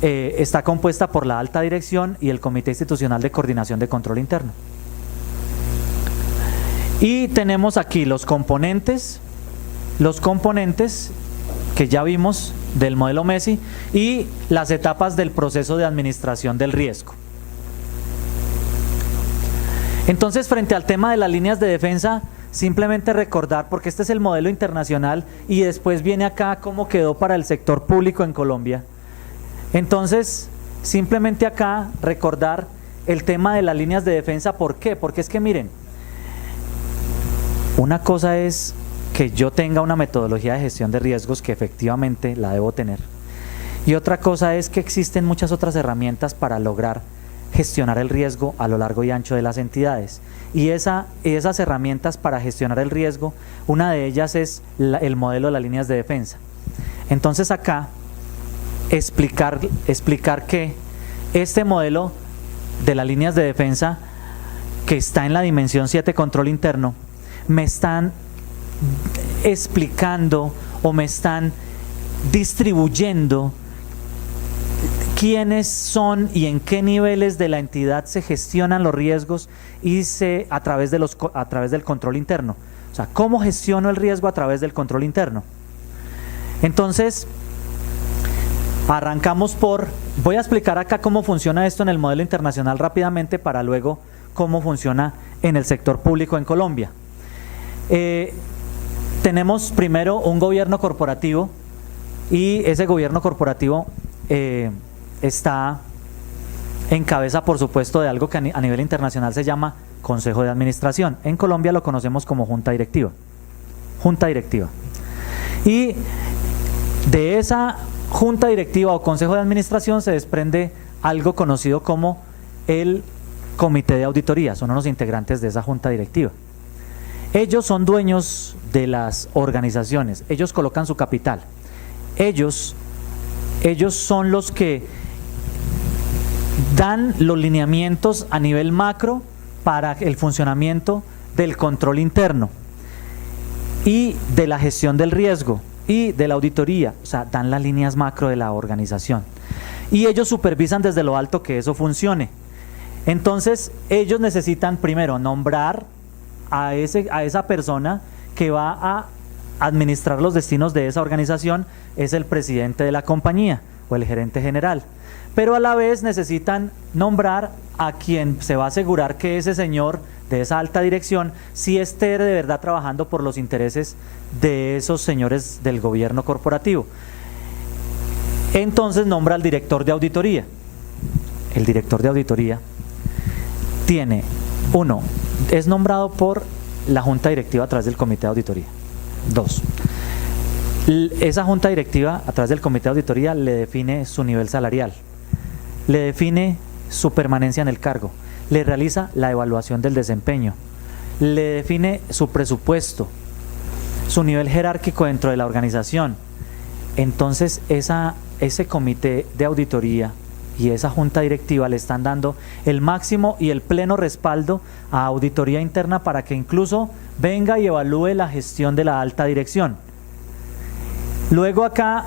está compuesta por la alta dirección y el Comité Institucional de Coordinación de Control Interno. Y tenemos aquí los componentes que ya vimos del modelo MESI y las etapas del proceso de administración del riesgo. Entonces, frente al tema de las líneas de defensa, simplemente recordar, porque este es el modelo internacional y después viene acá cómo quedó para el sector público en Colombia. Entonces, simplemente acá recordar el tema de las líneas de defensa. ¿Por qué? Porque es que miren, una cosa es que yo tenga una metodología de gestión de riesgos, que efectivamente la debo tener, y otra cosa es que existen muchas otras herramientas para lograr gestionar el riesgo a lo largo y ancho de las entidades. Y esas herramientas para gestionar el riesgo, una de ellas es el modelo de las líneas de defensa. Entonces acá explicar que este modelo de las líneas de defensa, que está en la dimensión 7, control interno, me están explicando o me están distribuyendo quiénes son y en qué niveles de la entidad se gestionan los riesgos y a través del control interno. O sea, ¿cómo gestiono el riesgo a través del control interno? Entonces, arrancamos voy a explicar acá cómo funciona esto en el modelo internacional rápidamente para luego cómo funciona en el sector público en Colombia. Tenemos primero un gobierno corporativo y ese gobierno corporativo está en cabeza, por supuesto, de algo que a nivel internacional se llama Consejo de Administración. En Colombia lo conocemos como Junta Directiva. Junta Directiva. Y de esa Junta Directiva o Consejo de Administración se desprende algo conocido como el Comité de Auditoría. Son unos integrantes de esa Junta Directiva. Ellos son dueños de las organizaciones. Ellos colocan su capital. Ellos son los que dan los lineamientos a nivel macro para el funcionamiento del control interno y de la gestión del riesgo y de la auditoría. O sea, dan las líneas macro de la organización y ellos supervisan desde lo alto que eso funcione. Entonces ellos necesitan primero nombrar a esa persona que va a administrar los destinos de esa organización. Es el presidente de la compañía o el gerente general, pero a la vez necesitan nombrar a quien se va a asegurar que ese señor de esa alta dirección sí esté de verdad trabajando por los intereses de esos señores del gobierno corporativo. Entonces nombra al director de auditoría. El director de auditoría es nombrado por la junta directiva a través del comité de auditoría. 2. Esa junta directiva a través del comité de auditoría le define su nivel salarial, le define su permanencia en el cargo, le realiza la evaluación del desempeño, le define su presupuesto, su nivel jerárquico dentro de la organización. Entonces ese comité de auditoría y esa junta directiva le están dando el máximo y el pleno respaldo a auditoría interna para que incluso venga y evalúe la gestión de la alta dirección. Luego acá,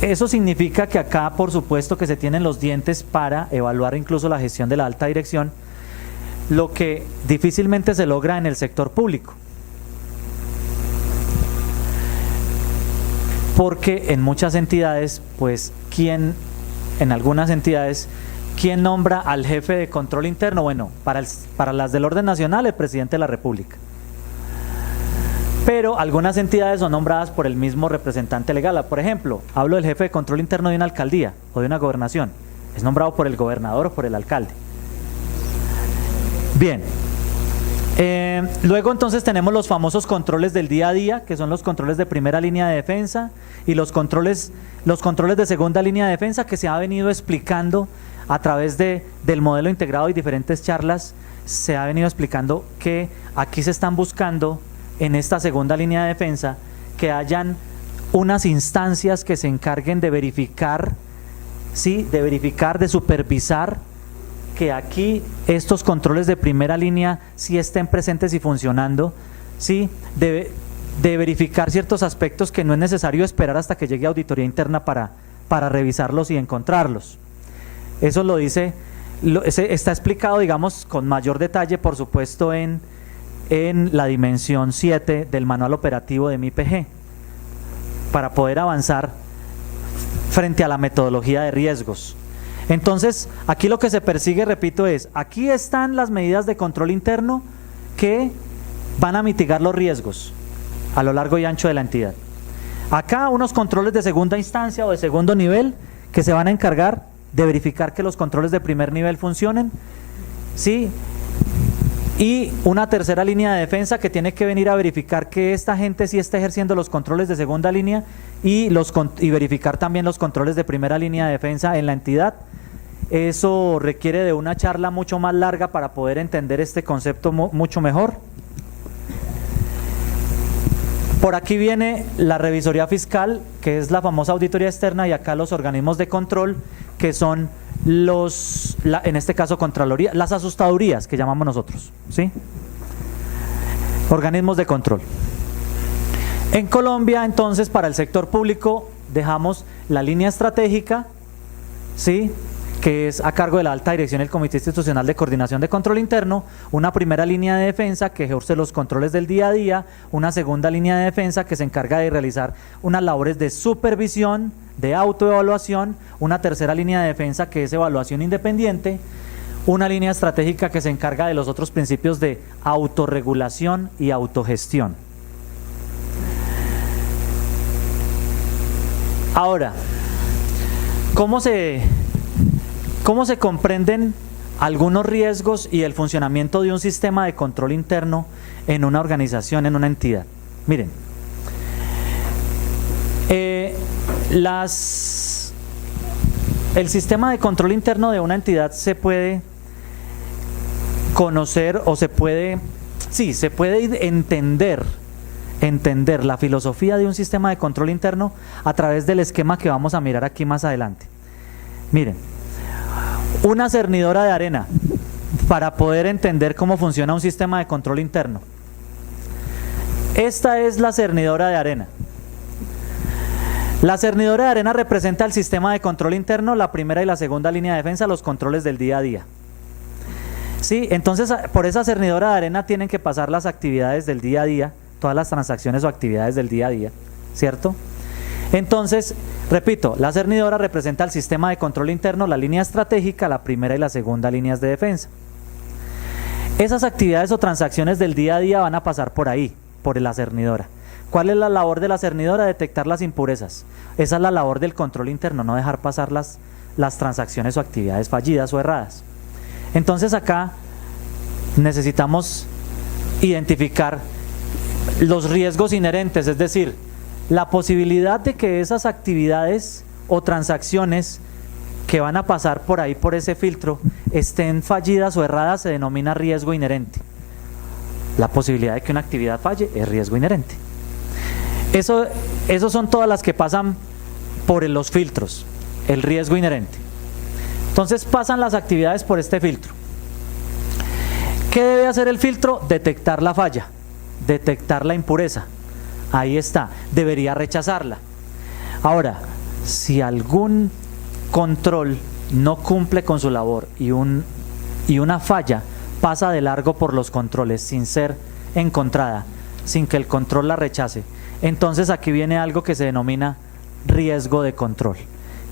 eso significa que acá por supuesto que se tienen los dientes para evaluar incluso la gestión de la alta dirección, lo que difícilmente se logra en el sector público. Porque en muchas entidades, pues, en algunas entidades, ¿quién nombra al jefe de control interno? Bueno, para las del orden nacional, el presidente de la República. Pero algunas entidades son nombradas por el mismo representante legal. Por ejemplo, hablo del jefe de control interno de una alcaldía o de una gobernación. Es nombrado por el gobernador o por el alcalde. Bien. Luego entonces tenemos los famosos controles del día a día, que son los controles de primera línea de defensa y los controles de segunda línea de defensa, que se ha venido explicando a través del modelo integrado y diferentes charlas. Se ha venido explicando que aquí se están buscando en esta segunda línea de defensa que hayan unas instancias que se encarguen de verificar, ¿sí? De supervisar que aquí estos controles de primera línea sí estén presentes y funcionando, ¿sí? De verificar ciertos aspectos que no es necesario esperar hasta que llegue auditoría interna para revisarlos y encontrarlos. Eso lo dice, está explicado, digamos, con mayor detalle, por supuesto, en la dimensión 7 del manual operativo de MIPG, para poder avanzar frente a la metodología de riesgos. Entonces, aquí lo que se persigue, repito, aquí están las medidas de control interno que van a mitigar los riesgos a lo largo y ancho de la entidad. Acá unos controles de segunda instancia o de segundo nivel que se van a encargar de verificar que los controles de primer nivel funcionen, ¿sí? Y una tercera línea de defensa que tiene que venir a verificar que esta gente sí está ejerciendo los controles de segunda línea y verificar también los controles de primera línea de defensa en la entidad. Eso requiere de una charla mucho más larga para poder entender este concepto mucho mejor. Por aquí viene la revisoría fiscal, que es la famosa auditoría externa, y acá los organismos de control, que son en este caso Contraloría, las asustadurías que llamamos nosotros, ¿sí? Organismos de control. En Colombia, entonces, para el sector público dejamos la línea estratégica, ¿sí? que es a cargo de la alta dirección del Comité Institucional de Coordinación de Control Interno, una primera línea de defensa que ejerce los controles del día a día, una segunda línea de defensa que se encarga de realizar unas labores de supervisión, de autoevaluación, una tercera línea de defensa que es evaluación independiente, una línea estratégica que se encarga de los otros principios de autorregulación y autogestión. Ahora, ¿cómo se comprenden algunos riesgos y el funcionamiento de un sistema de control interno en una organización, en una entidad? Miren, el sistema de control interno de una entidad se puede conocer o se puede entender la filosofía de un sistema de control interno a través del esquema que vamos a mirar aquí más adelante. Miren, una cernidora de arena, para poder entender cómo funciona un sistema de control interno. Esta es la cernidora de arena. La cernidora de arena representa el sistema de control interno, la primera y la segunda línea de defensa, los controles del día a día. ¿Sí? Entonces, por esa cernidora de arena tienen que pasar las actividades del día a día, todas las transacciones o actividades del día a día, ¿cierto? Entonces, repito, la cernidora representa el sistema de control interno, la línea estratégica, la primera y la segunda líneas de defensa. Esas actividades o transacciones del día a día van a pasar por ahí, por la cernidora. ¿Cuál es la labor de la cernidora? Detectar las impurezas. Esa es la labor del control interno, no dejar pasar las transacciones o actividades fallidas o erradas. Entonces acá necesitamos identificar los riesgos inherentes, es decir, la posibilidad de que esas actividades o transacciones que van a pasar por ahí, por ese filtro, estén fallidas o erradas, se denomina riesgo inherente. La posibilidad de que una actividad falle es riesgo inherente. Esos son todas las que pasan por los filtros, el riesgo inherente. Entonces pasan las actividades por este filtro. ¿Qué debe hacer el filtro? Detectar la falla, detectar la impureza. Ahí está, debería rechazarla. Ahora, si algún control no cumple con su labor y una falla pasa de largo por los controles sin ser encontrada, sin que el control la rechace, entonces aquí viene algo que se denomina riesgo de control.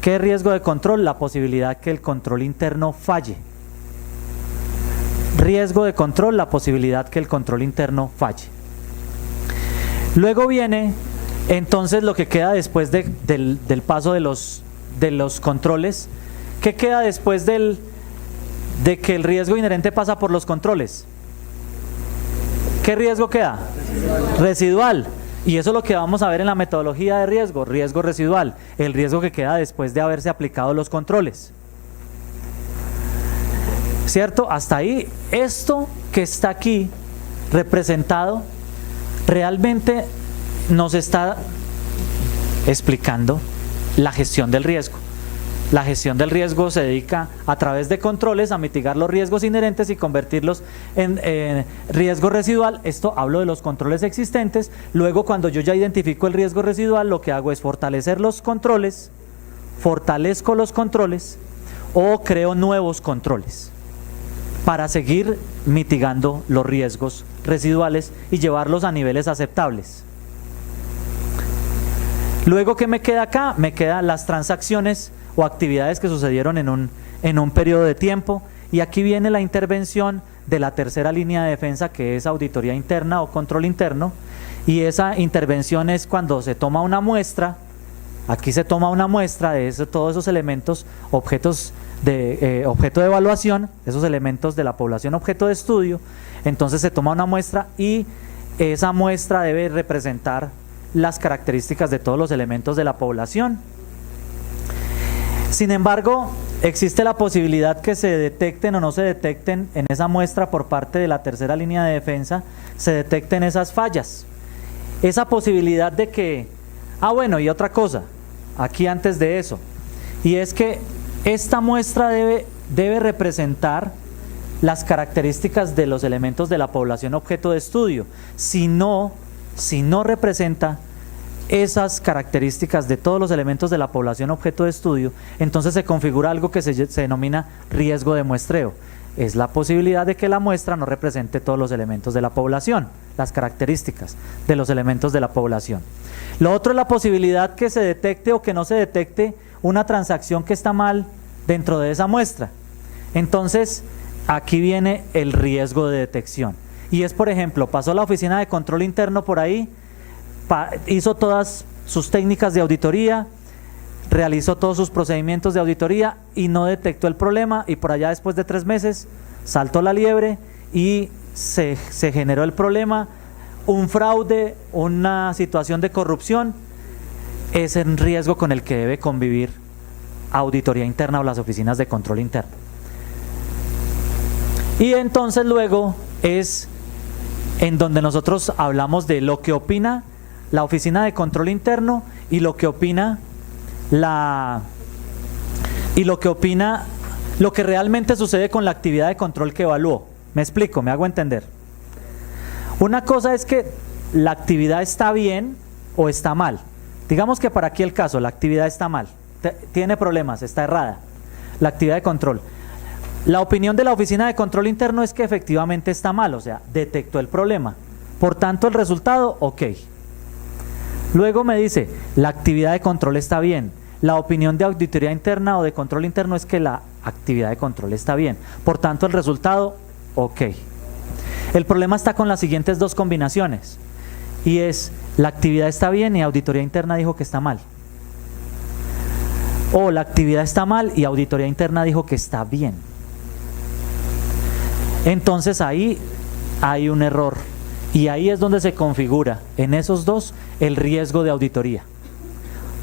¿Qué es riesgo de control? La posibilidad que el control interno falle. Riesgo de control, la posibilidad que el control interno falle. Luego viene entonces lo que queda después del paso de los controles. ¿Qué queda después de que el riesgo inherente pasa por los controles? ¿Qué riesgo queda? Residual. Y eso es lo que vamos a ver en la metodología de riesgo residual, el riesgo que queda después de haberse aplicado los controles. ¿Cierto? Hasta ahí, esto que está aquí representado realmente nos está explicando la gestión del riesgo. La gestión del riesgo se dedica a través de controles a mitigar los riesgos inherentes y convertirlos en riesgo residual. Esto hablo de los controles existentes. Luego, cuando yo ya identifico el riesgo residual, lo que hago es fortalecer los controles, fortalezco los controles o creo nuevos controles para seguir mitigando los riesgos residuales y llevarlos a niveles aceptables. Luego, ¿qué me queda acá? Me quedan las transacciones o actividades que sucedieron en un periodo de tiempo, y aquí viene la intervención de la tercera línea de defensa, que es auditoría interna o control interno, y esa intervención es cuando se toma una muestra. Aquí se toma una muestra de todos esos elementos, objeto de evaluación, esos elementos de la población objeto de estudio. Entonces se toma una muestra y esa muestra debe representar las características de todos los elementos de la población. Sin embargo, existe la posibilidad que se detecten o no se detecten en esa muestra por parte de la tercera línea de defensa, se detecten esas fallas. Esa posibilidad de que, bueno, y otra cosa, aquí antes de eso, y es que esta muestra debe representar las características de los elementos de la población objeto de estudio. Si no representa esas características de todos los elementos de la población objeto de estudio, entonces se configura algo que se denomina riesgo de muestreo. Es la posibilidad de que la muestra no represente todos los elementos de la población, las características de los elementos de la población. Lo otro es la posibilidad que se detecte o que no se detecte una transacción que está mal dentro de esa muestra. Entonces, aquí viene el riesgo de detección. Y es, por ejemplo, pasó la oficina de control interno por ahí, hizo todas sus técnicas de auditoría, realizó todos sus procedimientos de auditoría y no detectó el problema, y por allá después de 3 meses saltó la liebre y se generó el problema, un fraude, una situación de corrupción. Es el riesgo con el que debe convivir auditoría interna o las oficinas de control interno. Y entonces luego es en donde nosotros hablamos de lo que opina la oficina de control interno y lo que opina lo que realmente sucede con la actividad de control que evaluó. Me explico, me hago entender. Una cosa es que la actividad está bien o está mal. Digamos que para aquí el caso, la actividad está mal, tiene problemas, está errada, la actividad de control. La opinión de la oficina de control interno es que efectivamente está mal, o sea, detectó el problema. Por tanto, el resultado, ok. Luego me dice, la actividad de control está bien. La opinión de auditoría interna o de control interno es que la actividad de control está bien. Por tanto, el resultado, ok. El problema está con las siguientes dos combinaciones. Y es, la actividad está bien y auditoría interna dijo que está mal. O la actividad está mal y auditoría interna dijo que está bien. Entonces ahí hay un error. Y ahí es donde se configura, en esos dos, el riesgo de auditoría.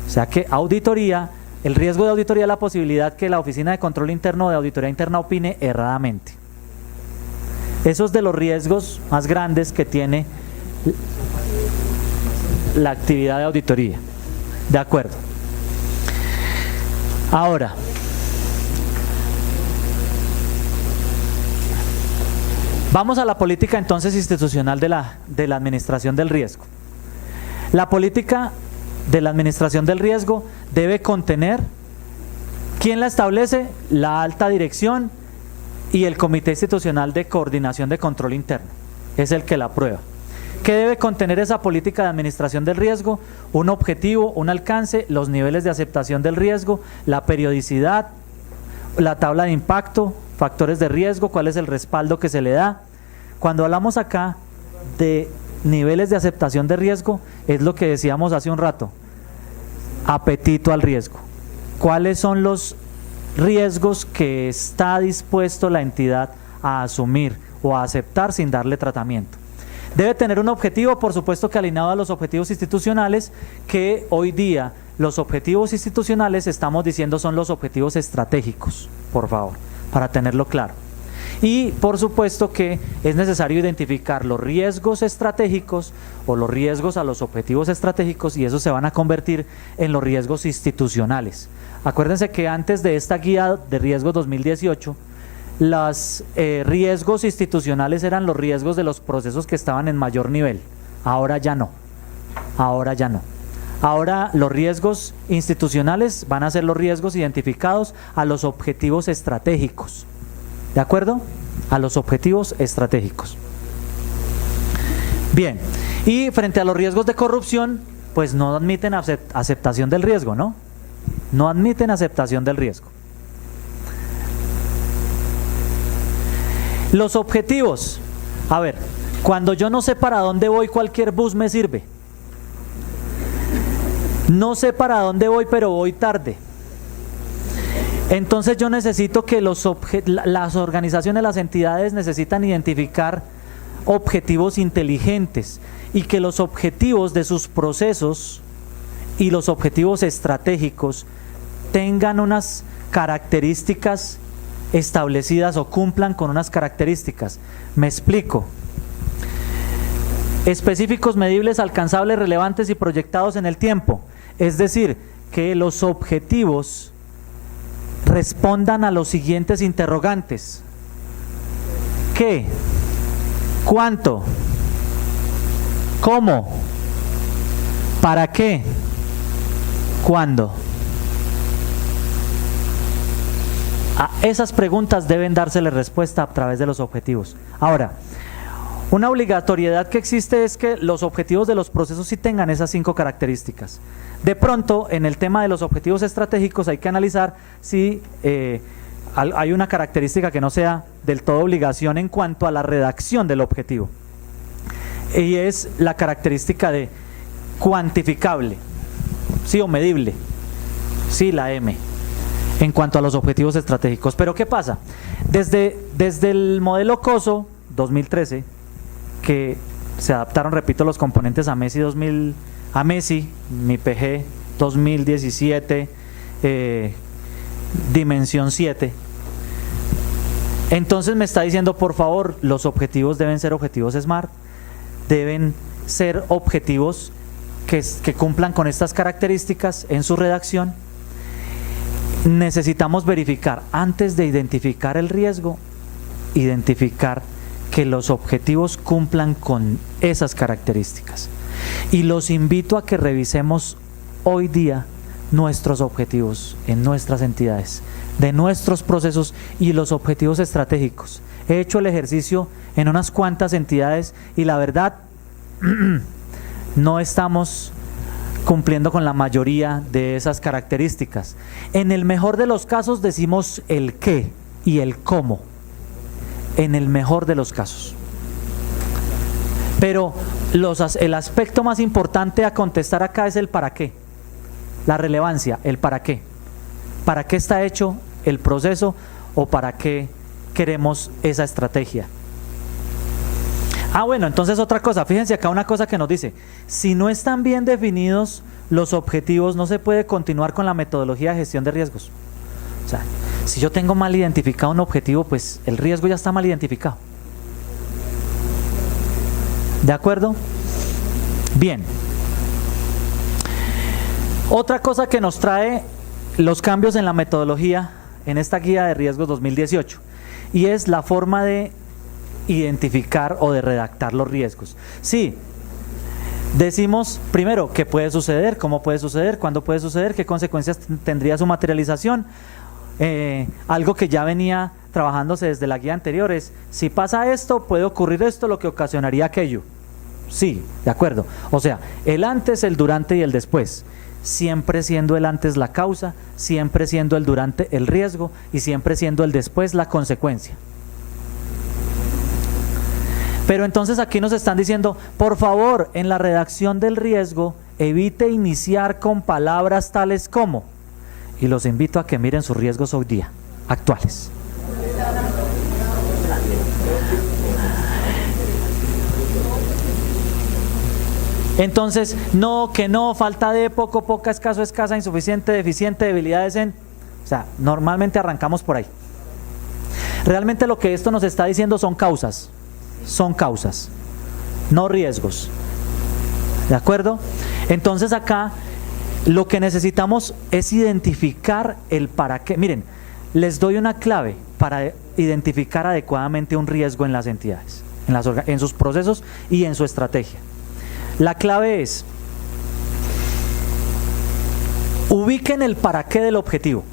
O sea que auditoría, el riesgo de auditoría es la posibilidad que la oficina de control interno o de auditoría interna opine erradamente. Eso es de los riesgos más grandes que tiene la actividad de auditoría. De acuerdo. Ahora, vamos a la política entonces institucional de la administración del riesgo. La política de la administración del riesgo debe contener, ¿quién la establece? La alta dirección y el Comité Institucional de Coordinación de Control Interno. Es el que la aprueba. ¿Qué debe contener esa política de administración del riesgo? Un objetivo, un alcance, los niveles de aceptación del riesgo, la periodicidad, la tabla de impacto, factores de riesgo, cuál es el respaldo que se le da. Cuando hablamos acá de niveles de aceptación de riesgo, es lo que decíamos hace un rato, apetito al riesgo. ¿Cuáles son los riesgos que está dispuesto la entidad a asumir o a aceptar sin darle tratamiento? Debe tener un objetivo, por supuesto que alineado a los objetivos institucionales, que hoy día los objetivos institucionales estamos diciendo son los objetivos estratégicos, por favor, para tenerlo claro. Y por supuesto que es necesario identificar los riesgos estratégicos o los riesgos a los objetivos estratégicos, y esos se van a convertir en los riesgos institucionales. Acuérdense que antes de esta guía de riesgos 2018, los riesgos institucionales eran los riesgos de los procesos que estaban en mayor nivel. Ahora ya no. Ahora los riesgos institucionales van a ser los riesgos identificados a los objetivos estratégicos. ¿De acuerdo? A los objetivos estratégicos. Bien, y frente a los riesgos de corrupción, pues no admiten aceptación del riesgo, ¿no? No admiten aceptación del riesgo. Los objetivos. A ver, cuando yo no sé para dónde voy, cualquier bus me sirve. No sé para dónde voy, pero voy tarde. Entonces yo necesito que las organizaciones, las entidades necesitan identificar objetivos inteligentes y que los objetivos de sus procesos y los objetivos estratégicos tengan unas características establecidas o cumplan con unas características. Me explico. Específicos, medibles, alcanzables, relevantes y proyectados en el tiempo. Es decir, que los objetivos respondan a los siguientes interrogantes. ¿Qué? ¿Cuánto? ¿Cómo? ¿Para qué? ¿Cuándo? A esas preguntas deben dársele respuesta a través de los objetivos. Ahora, una obligatoriedad que existe es que los objetivos de los procesos sí tengan esas 5 características. De pronto, en el tema de los objetivos estratégicos hay que analizar si hay una característica que no sea del todo obligación en cuanto a la redacción del objetivo. Y es la característica de cuantificable, sí, o medible, sí, la M, en cuanto a los objetivos estratégicos. Pero ¿qué pasa? Desde el modelo COSO 2013, que se adaptaron, repito, los componentes a MESI, mi PG 2017, dimensión 7. Entonces me está diciendo, por favor, los objetivos deben ser objetivos SMART, deben ser objetivos que cumplan con estas características en su redacción. Necesitamos verificar, antes de identificar el riesgo, identificar que los objetivos cumplan con esas características. Y los invito a que revisemos hoy día nuestros objetivos en nuestras entidades, de nuestros procesos y los objetivos estratégicos. He hecho el ejercicio en unas cuantas entidades y la verdad no estamos cumpliendo con la mayoría de esas características. En el mejor de los casos decimos el qué y el cómo, en el mejor de los casos. Pero el aspecto más importante a contestar acá es el para qué, la relevancia, el para qué. ¿Para qué está hecho el proceso o para qué queremos esa estrategia? Bueno, entonces otra cosa, fíjense acá una cosa que nos dice, si no están bien definidos los objetivos, no se puede continuar con la metodología de gestión de riesgos. O sea, si yo tengo mal identificado un objetivo, pues el riesgo ya está mal identificado. ¿De acuerdo? Bien. Otra cosa que nos trae los cambios en la metodología en esta guía de riesgos 2018 y es la forma de identificar o de redactar los riesgos. Sí, decimos primero qué puede suceder, cómo puede suceder, cuándo puede suceder, qué consecuencias tendría su materialización. Algo que ya venía trabajándose desde la guía anterior es, si pasa esto, puede ocurrir esto, lo que ocasionaría aquello. Sí, de acuerdo. O sea, el antes, el durante y el después. Siempre siendo el antes la causa, siempre siendo el durante el riesgo y siempre siendo el después la consecuencia. Pero entonces aquí nos están diciendo, por favor, en la redacción del riesgo, evite iniciar con palabras tales como, y los invito a que miren sus riesgos hoy día, actuales. Entonces, no, que no, falta de, poco, poca, escaso, escasa, insuficiente, deficiente, debilidades en... O sea, normalmente arrancamos por ahí. Realmente lo que esto nos está diciendo son causas, no riesgos. ¿De acuerdo? Entonces acá lo que necesitamos es identificar el para qué. Miren, les doy una clave para identificar adecuadamente un riesgo en las entidades, en sus procesos y en su estrategia. La clave es, ubiquen el para qué del objetivo.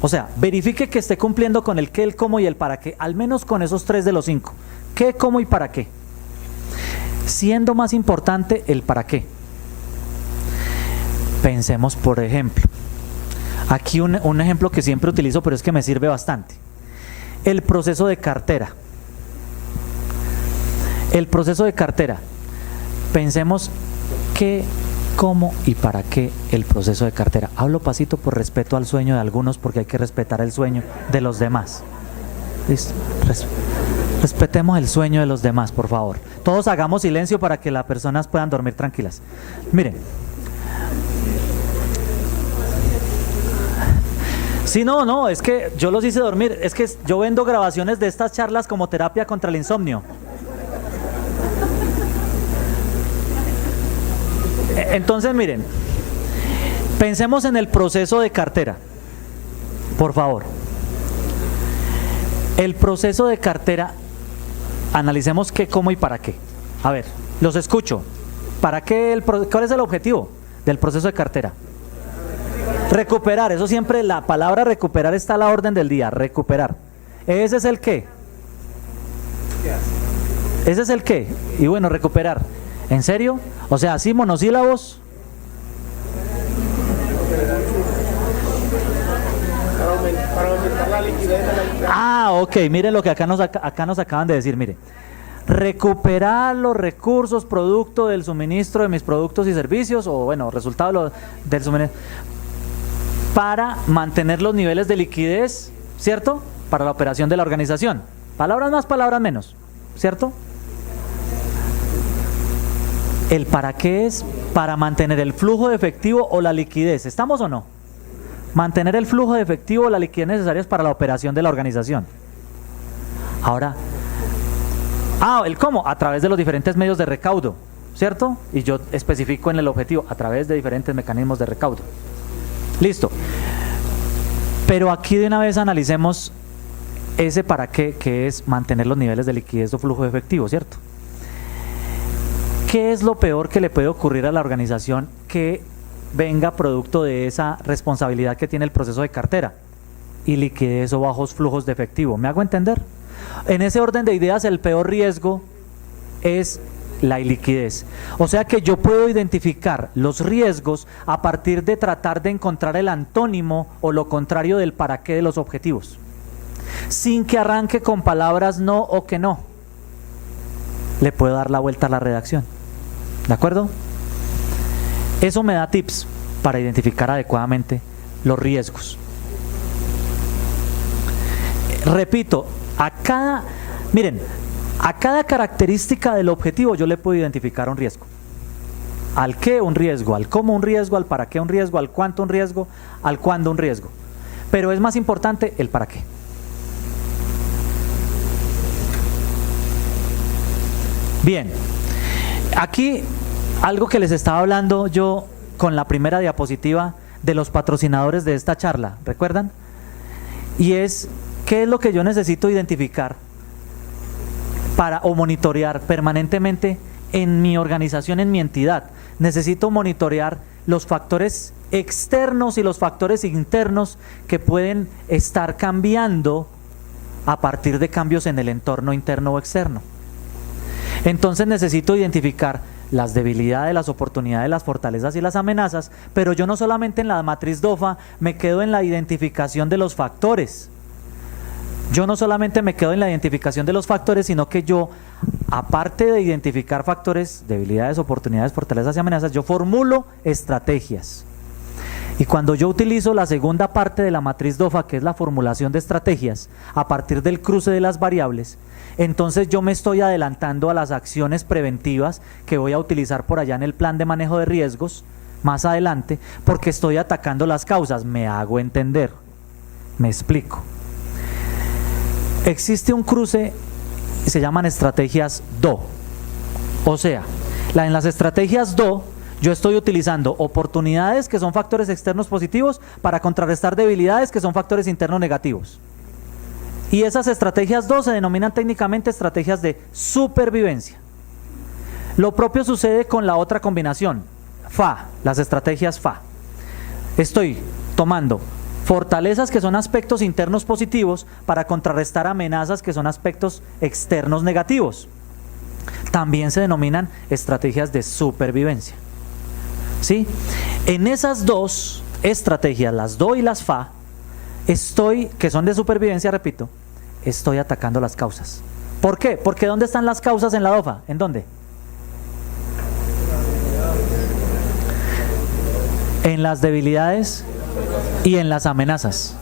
O sea, verifique que esté cumpliendo con el qué, el cómo y el para qué, al menos con esos 3 de los 5. ¿Qué, cómo y para qué? Siendo más importante el para qué. Pensemos, por ejemplo, aquí un ejemplo que siempre utilizo, pero es que me sirve bastante. El proceso de cartera. El proceso de cartera. Pensemos qué, cómo y para qué el proceso de cartera. Hablo pasito por respeto al sueño de algunos, porque hay que respetar el sueño de los demás. ¿Listo? Respetemos el sueño de los demás, por favor. Todos hagamos silencio para que las personas puedan dormir tranquilas. Miren. Sí, no, es que yo los hice dormir. Es que yo vendo grabaciones de estas charlas como terapia contra el insomnio. Entonces, miren, pensemos en el proceso de cartera, por favor. El proceso de cartera, analicemos qué, cómo y para qué. A ver, los escucho. ¿Para qué? ¿Cuál es el objetivo del proceso de cartera? Recuperar, eso siempre, la palabra recuperar está a la orden del día, recuperar. ¿Ese es el qué? ¿Ese es el qué? Y bueno, recuperar. ¿En serio? O sea, así monosílabos. Para aumentar la liquidez de la empresa. Ah, ok, miren lo que acá nos acaban de decir, mire. Recuperar los recursos producto del suministro de mis productos y servicios, o bueno, resultado del suministro, para mantener los niveles de liquidez, ¿cierto? Para la operación de la organización. Palabras más, palabras menos, ¿cierto? ¿El para qué es? Para mantener el flujo de efectivo o la liquidez. ¿Estamos o no? Mantener el flujo de efectivo o la liquidez necesarias para la operación de la organización. Ahora, ¿el cómo? A través de los diferentes medios de recaudo, ¿cierto? Y yo especifico en el objetivo, a través de diferentes mecanismos de recaudo. Listo. Pero aquí de una vez analicemos ese para qué, que es mantener los niveles de liquidez o flujo de efectivo, ¿cierto? ¿Qué es lo peor que le puede ocurrir a la organización que venga producto de esa responsabilidad que tiene el proceso de cartera? Y liquidez o bajos flujos de efectivo. ¿Me hago entender? En ese orden de ideas, el peor riesgo es la iliquidez. O sea que yo puedo identificar los riesgos a partir de tratar de encontrar el antónimo o lo contrario del para qué de los objetivos, sin que arranque con palabras no o que no. Le puedo dar la vuelta a la redacción. ¿De acuerdo? Eso me da tips para identificar adecuadamente los riesgos. Repito, miren, a cada característica del objetivo yo le puedo identificar un riesgo. Al qué un riesgo, al cómo un riesgo, al para qué un riesgo, al cuánto un riesgo, al cuándo un riesgo. Pero es más importante el para qué. Bien, aquí algo que les estaba hablando yo con la primera diapositiva de los patrocinadores de esta charla, ¿recuerdan? Y es, ¿qué es lo que yo necesito identificar o monitorear permanentemente en mi organización, en mi entidad? Necesito monitorear los factores externos y los factores internos que pueden estar cambiando a partir de cambios en el entorno interno o externo. Entonces necesito identificar las debilidades, las oportunidades, las fortalezas y las amenazas, pero yo no solamente en la matriz DOFA me quedo en la identificación de los factores. Yo no solamente me quedo en la identificación de los factores, sino que yo, aparte de identificar factores, debilidades, oportunidades, fortalezas y amenazas, yo formulo estrategias. Y cuando yo utilizo la segunda parte de la matriz DOFA, que es la formulación de estrategias, a partir del cruce de las variables, entonces yo me estoy adelantando a las acciones preventivas que voy a utilizar por allá en el plan de manejo de riesgos, más adelante, porque estoy atacando las causas. Me hago entender, me explico. Existe un cruce, se llaman estrategias DO. O sea, en las estrategias DO, yo estoy utilizando oportunidades que son factores externos positivos para contrarrestar debilidades que son factores internos negativos. Y esas estrategias 2 se denominan técnicamente estrategias de supervivencia. Lo propio sucede con la otra combinación, FA, las estrategias FA. Estoy tomando fortalezas que son aspectos internos positivos para contrarrestar amenazas que son aspectos externos negativos. También se denominan estrategias de supervivencia. ¿Sí? En esas dos estrategias, las DO y las FA, que son de supervivencia, repito, estoy atacando las causas. ¿Por qué? Porque ¿dónde están las causas en la DOFA? ¿En dónde? En las debilidades y en las amenazas.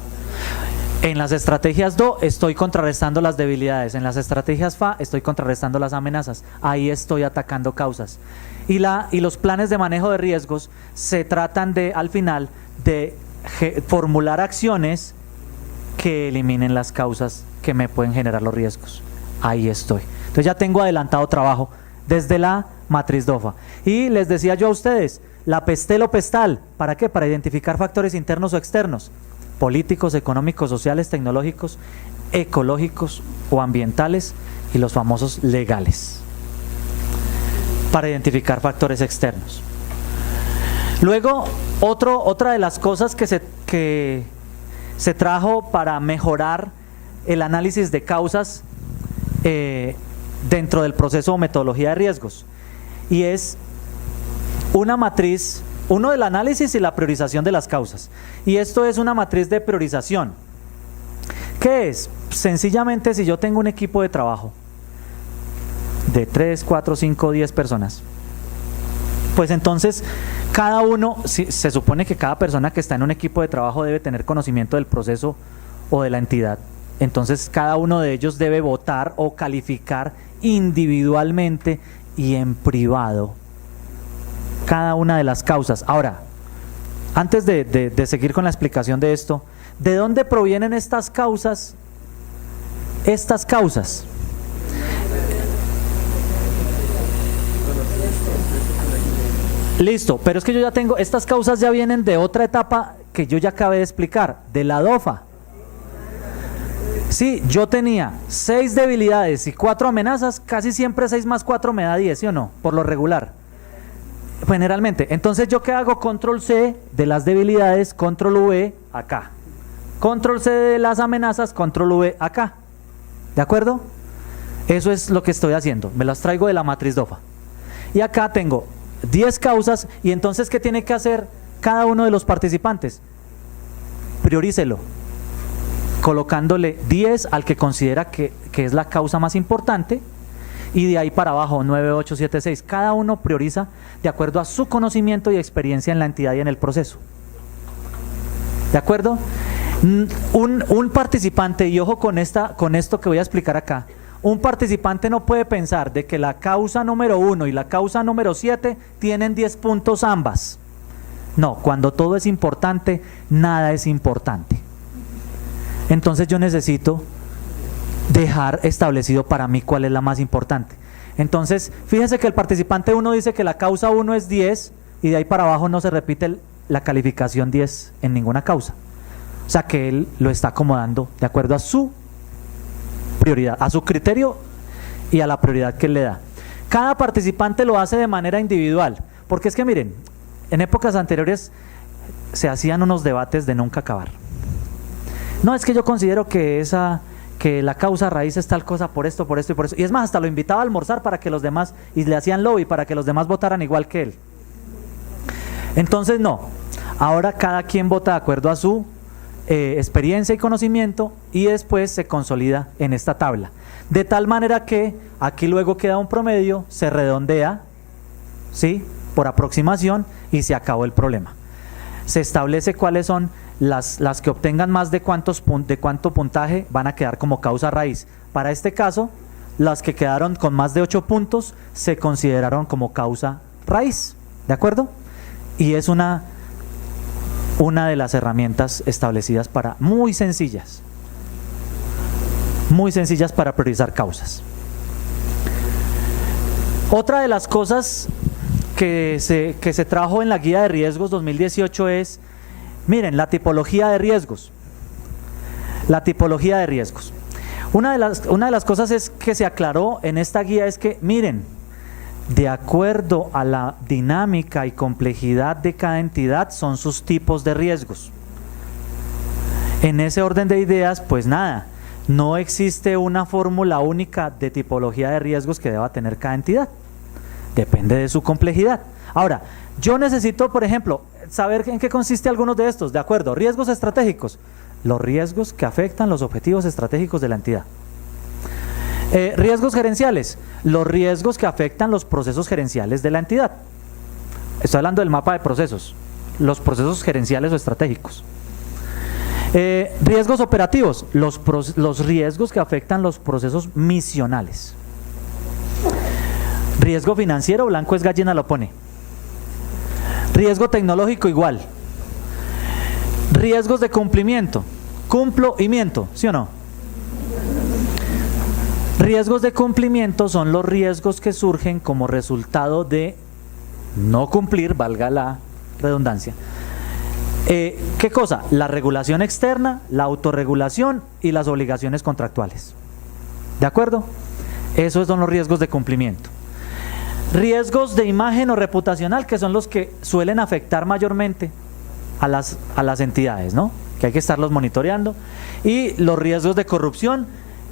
En las estrategias DO estoy contrarrestando las debilidades, en las estrategias FA estoy contrarrestando las amenazas. Ahí estoy atacando causas. Y los planes de manejo de riesgos se tratan al final de formular acciones que eliminen las causas que me pueden generar los riesgos. Ahí estoy. Entonces ya tengo adelantado trabajo desde la matriz DOFA. Y les decía yo a ustedes, la PESTEL o PESTAL, ¿para qué? Para identificar factores internos o externos, políticos, económicos, sociales, tecnológicos, ecológicos o ambientales, y los famosos legales, para identificar factores externos. Luego, otra de las cosas que se trajo para mejorar el análisis de causas dentro del proceso o metodología de riesgos, y es una matriz, uno del análisis y la priorización de las causas. Y esto es una matriz de priorización. ¿Qué es? Sencillamente, si yo tengo un equipo de trabajo de 3, 4, 5, 10 personas, pues entonces cada uno, se supone que cada persona que está en un equipo de trabajo debe tener conocimiento del proceso o de la entidad. Entonces cada uno de ellos debe votar o calificar individualmente y en privado cada una de las causas. Ahora, antes de seguir con la explicación de esto, ¿de dónde provienen estas causas? Estas causas. Listo, pero es que yo ya tengo, estas causas ya vienen de otra etapa que yo ya acabé de explicar, de la DOFA. Sí, yo tenía 6 debilidades y 4 amenazas, casi siempre 6 más 4 me da 10, ¿sí o no? Por lo regular, generalmente. Entonces, ¿yo qué hago? Control C de las debilidades, control V acá. Control C de las amenazas, control V acá. ¿De acuerdo? Eso es lo que estoy haciendo, me las traigo de la matriz DOFA. Y acá tengo 10 causas, y entonces, ¿qué tiene que hacer cada uno de los participantes? Priorícelo, colocándole 10 al que considera que es la causa más importante, y de ahí para abajo 9, 8, 7, 6. Cada uno prioriza de acuerdo a su conocimiento y experiencia en la entidad y en el proceso. ¿De acuerdo? Un participante, y ojo con esto que voy a explicar acá, un participante no puede pensar de que la causa número 1 y la causa número 7 tienen 10 puntos ambas. No, cuando todo es importante, nada es importante. Entonces yo necesito dejar establecido para mí cuál es la más importante. Entonces, fíjense que el participante 1 dice que la causa 1 es 10, y de ahí para abajo no se repite la calificación 10 en ninguna causa. O sea que él lo está acomodando de acuerdo a su prioridad, a su criterio y a la prioridad que él le da. Cada participante lo hace de manera individual, porque es que miren, en épocas anteriores se hacían unos debates de nunca acabar. No, es que yo considero que la causa raíz es tal cosa por esto y por eso. Y es más, hasta lo invitaba a almorzar para que los demás, y le hacían lobby para que los demás votaran igual que él. Entonces no, ahora cada quien vota de acuerdo a su experiencia y conocimiento, y después se consolida en esta tabla. De tal manera que aquí luego queda un promedio, se redondea, ¿sí?, por aproximación, y se acabó el problema. Se establece cuáles son las que obtengan más de cuánto puntaje van a quedar como causa raíz. Para este caso, las que quedaron con más de 8 puntos se consideraron como causa raíz, ¿de acuerdo? Y es una de las herramientas establecidas muy sencillas para priorizar causas. Otra de las cosas que se trajo en la guía de riesgos 2018 es, miren, la tipología de riesgos. La tipología de riesgos. Una de las cosas es que se aclaró en esta guía es que, miren, de acuerdo a la dinámica y complejidad de cada entidad son sus tipos de riesgos. En ese orden de ideas, pues nada, no existe una fórmula única de tipología de riesgos que deba tener cada entidad. Depende de su complejidad. Ahora, yo necesito, por ejemplo, saber en qué consiste algunos de estos. De acuerdo, riesgos estratégicos, los riesgos que afectan los objetivos estratégicos de la entidad. Riesgos gerenciales, los riesgos que afectan los procesos gerenciales de la entidad. Estoy hablando del mapa de procesos, los procesos gerenciales o estratégicos. Riesgos operativos, los riesgos que afectan los procesos misionales. Riesgo financiero, blanco es gallina, lo pone. Riesgo tecnológico, igual. Riesgos de cumplimiento, cumplo y miento, ¿sí o no? Riesgos de cumplimiento son los riesgos que surgen como resultado de no cumplir, valga la redundancia. ¿Qué cosa? La regulación externa, la autorregulación y las obligaciones contractuales. ¿De acuerdo? Esos son los riesgos de cumplimiento. Riesgos de imagen o reputacional, que son los que suelen afectar mayormente a las entidades, ¿no? Que hay que estarlos monitoreando. Y los riesgos de corrupción,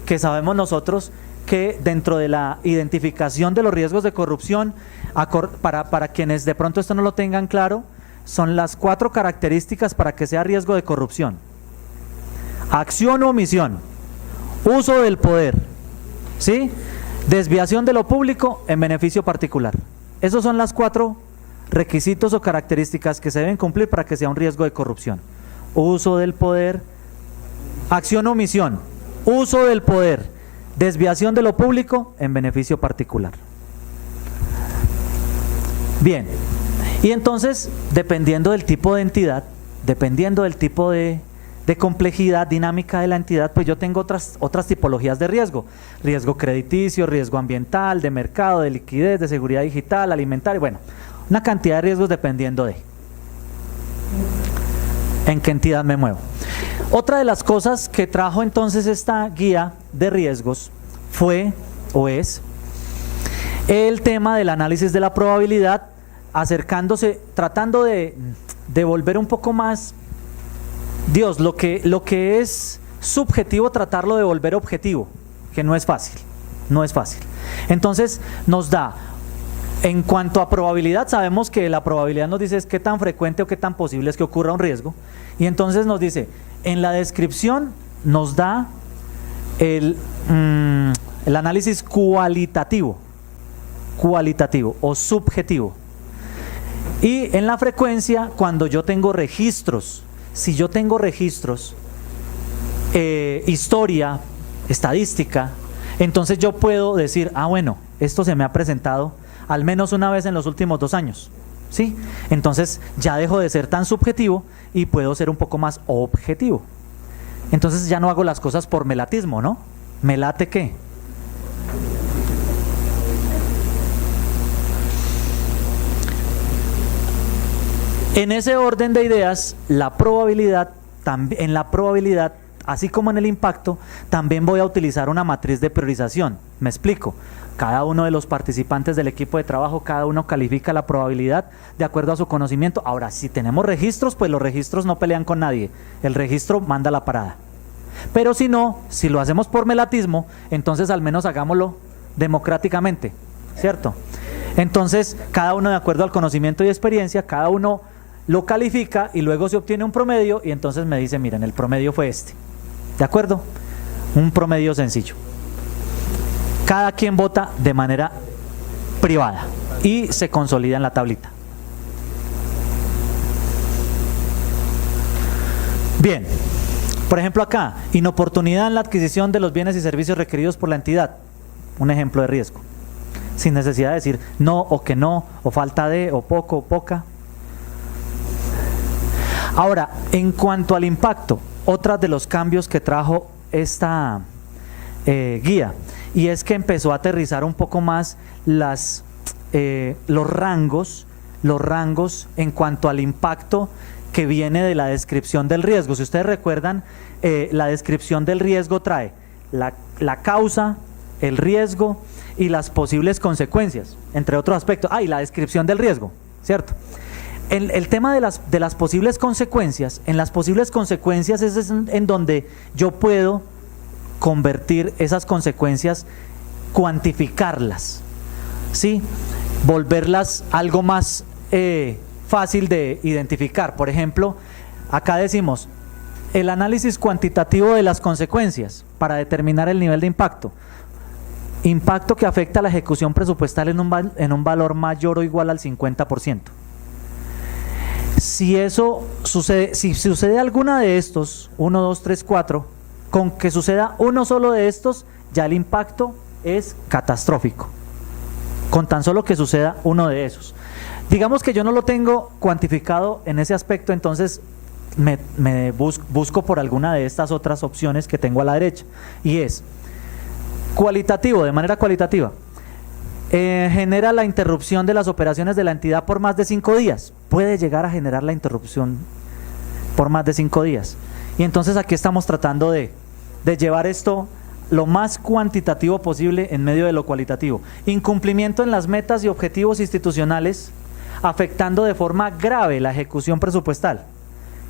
que sabemos nosotros que dentro de la identificación de los riesgos de corrupción, para quienes de pronto esto no lo tengan claro, son las 4 características para que sea riesgo de corrupción: acción o omisión, uso del poder, ¿sí?, desviación de lo público en beneficio particular. Esos son las 4 requisitos o características que se deben cumplir para que sea un riesgo de corrupción: uso del poder, acción o omisión, uso del poder, desviación de lo público en beneficio particular. Bien, y entonces, dependiendo del tipo de entidad, dependiendo del tipo de complejidad dinámica de la entidad, pues yo tengo otras tipologías de riesgo: riesgo crediticio, riesgo ambiental, de mercado, de liquidez, de seguridad digital, alimentaria, bueno, una cantidad de riesgos dependiendo de en qué entidad me muevo. Otra de las cosas que trajo entonces esta guía de riesgos fue o es el tema del análisis de la probabilidad, acercándose, tratando de volver un poco más, lo que es subjetivo, tratarlo de volver objetivo, que no es fácil, no es fácil. Entonces nos da, en cuanto a probabilidad, sabemos que la probabilidad nos dice es qué tan frecuente o qué tan posible es que ocurra un riesgo, y entonces nos dice, en la descripción nos da el análisis cualitativo o subjetivo. Y en la frecuencia, cuando yo tengo registros, si yo tengo registros, historia, estadística, entonces yo puedo decir, bueno, esto se me ha presentado al menos una vez en los últimos 2 años, ¿sí? Entonces ya dejo de ser tan subjetivo y puedo ser un poco más objetivo. Entonces ya no hago las cosas por melatismo, ¿no? ¿Me late qué? En ese orden de ideas, en la probabilidad, así como en el impacto, también voy a utilizar una matriz de priorización. Me explico. Cada uno de los participantes del equipo de trabajo, cada uno califica la probabilidad de acuerdo a su conocimiento. Ahora, si tenemos registros, pues los registros no pelean con nadie. El registro manda la parada. Pero si no, si lo hacemos por melatismo, entonces al menos hagámoslo democráticamente, ¿cierto? Entonces, cada uno de acuerdo al conocimiento y experiencia, cada uno lo califica y luego se obtiene un promedio y entonces me dice, miren, el promedio fue este, ¿de acuerdo? Un promedio sencillo. Cada quien vota de manera privada y se consolida en la tablita. Bien, por ejemplo acá, inoportunidad en la adquisición de los bienes y servicios requeridos por la entidad, un ejemplo de riesgo, sin necesidad de decir no o que no, o falta de, o poco o poca. Ahora, en cuanto al impacto, otro de los cambios que trajo esta guía, y es que empezó a aterrizar un poco más los rangos en cuanto al impacto que viene de la descripción del riesgo. Si ustedes recuerdan, la descripción del riesgo trae la causa, el riesgo y las posibles consecuencias, entre otros aspectos. Y la descripción del riesgo, ¿cierto? El tema de las posibles consecuencias, en las posibles consecuencias es en donde yo puedo convertir esas consecuencias, cuantificarlas, ¿sí? Volverlas algo más fácil de identificar. Por ejemplo, acá decimos el análisis cuantitativo de las consecuencias para determinar el nivel de impacto. Impacto que afecta a la ejecución presupuestal en un valor mayor o igual al 50%. Si eso sucede, si sucede alguna de estos, 1, 2, 3, 4, con que suceda uno solo de estos, ya el impacto es catastrófico, con tan solo que suceda uno de esos. Digamos que yo no lo tengo cuantificado en ese aspecto, entonces busco por alguna de estas otras opciones que tengo a la derecha, y es cualitativo, de manera cualitativa. Genera la interrupción de las operaciones de la entidad por más de 5 días. Puede llegar a generar la interrupción por más de 5 días. Y entonces aquí estamos tratando de llevar esto lo más cuantitativo posible en medio de lo cualitativo. Incumplimiento en las metas y objetivos institucionales, afectando de forma grave la ejecución presupuestal.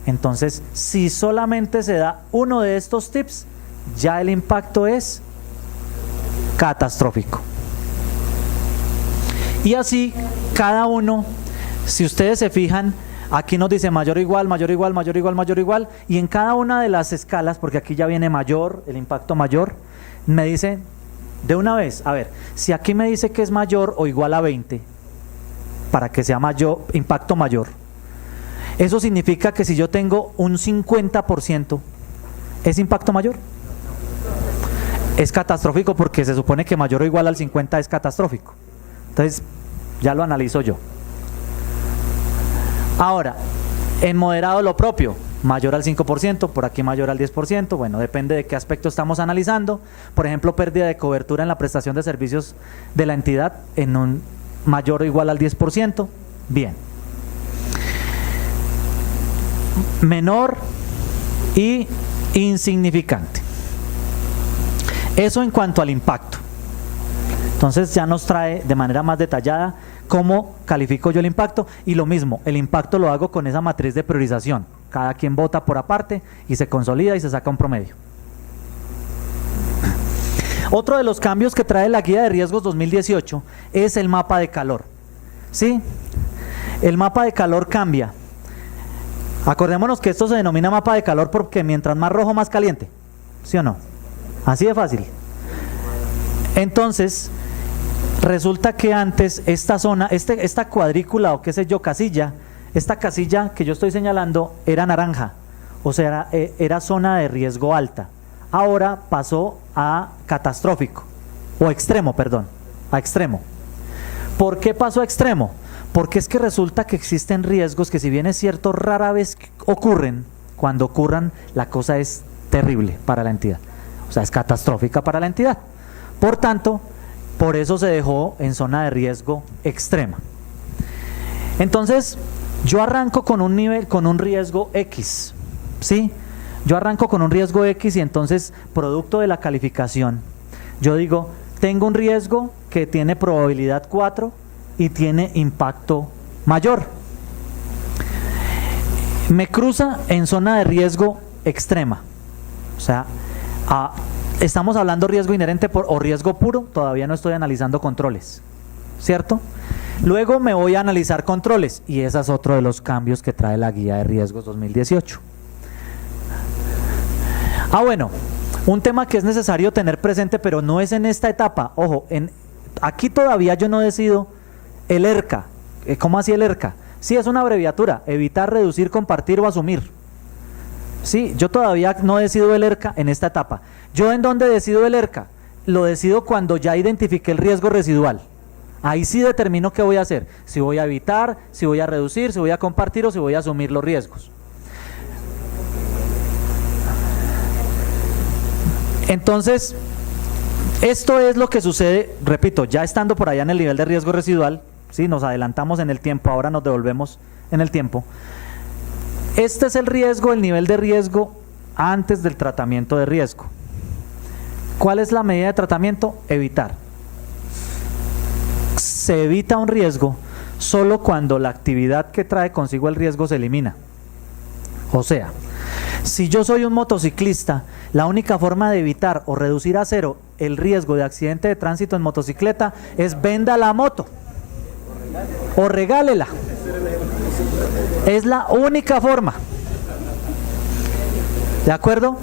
Entonces, si solamente se da uno de estos tips, ya el impacto es catastrófico. Y así, cada uno, si ustedes se fijan, aquí nos dice mayor o igual, mayor o igual, mayor o igual, mayor o igual, y en cada una de las escalas, porque aquí ya viene mayor, el impacto mayor, me dice de una vez, a ver, si aquí me dice que es mayor o igual a 20, para que sea mayor, impacto mayor, eso significa que si yo tengo un 50%, ¿es impacto mayor? Es catastrófico, porque se supone que mayor o igual al 50 es catastrófico. Entonces, ya lo analizo yo. Ahora, en moderado lo propio, mayor al 5%, por aquí mayor al 10%, bueno, depende de qué aspecto estamos analizando. Por ejemplo, pérdida de cobertura en la prestación de servicios de la entidad en un mayor o igual al 10%, bien. Menor y insignificante. Eso en cuanto al impacto. Entonces ya nos trae de manera más detallada cómo califico yo el impacto, y lo mismo, el impacto lo hago con esa matriz de priorización. Cada quien vota por aparte y se consolida y se saca un promedio. Otro de los cambios que trae la guía de riesgos 2018 es el mapa de calor. ¿Sí? El mapa de calor cambia. Acordémonos que esto se denomina mapa de calor porque mientras más rojo, más caliente. ¿Sí o no? Así de fácil. Entonces, resulta que antes esta zona, esta cuadrícula o qué sé yo, casilla, esta casilla que yo estoy señalando era naranja, o sea, era zona de riesgo alta. Ahora pasó a catastrófico, o extremo, perdón, a extremo. ¿Por qué pasó a extremo? Porque es que resulta que existen riesgos que, si bien es cierto, rara vez ocurren, cuando ocurran la cosa es terrible para la entidad, o sea, es catastrófica para la entidad. Por tanto, por eso se dejó en zona de riesgo extrema. Entonces, yo arranco con un nivel, con un riesgo X, ¿sí? Yo arranco con un riesgo X y entonces, producto de la calificación, yo digo, tengo un riesgo que tiene probabilidad 4 y tiene impacto mayor. Me cruza en zona de riesgo extrema, o sea, estamos hablando riesgo inherente o riesgo puro, todavía no estoy analizando controles, ¿cierto? Luego me voy a analizar controles, y ese es otro de los cambios que trae la guía de riesgos 2018. Bueno, un tema que es necesario tener presente, pero no es en esta etapa. Ojo, aquí todavía yo no decido el ERCA. ¿Cómo así el ERCA? Sí, es una abreviatura: evitar, reducir, compartir o asumir. Sí, yo todavía no decido el ERCA en esta etapa. ¿Yo en dónde decido el ERCA? Lo decido cuando ya identifiqué el riesgo residual. Ahí sí determino qué voy a hacer: si voy a evitar, si voy a reducir, si voy a compartir o si voy a asumir los riesgos. Entonces, esto es lo que sucede, repito, ya estando por allá en el nivel de riesgo residual. ¿Sí? Nos adelantamos en el tiempo, ahora nos devolvemos en el tiempo. Este es el riesgo, el nivel de riesgo antes del tratamiento de riesgo. ¿Cuál es la medida de tratamiento? Evitar. Se evita un riesgo solo cuando la actividad que trae consigo el riesgo se elimina. O sea, si yo soy un motociclista, la única forma de evitar o reducir a cero el riesgo de accidente de tránsito en motocicleta es venda la moto o regálela. Es la única forma. ¿De acuerdo?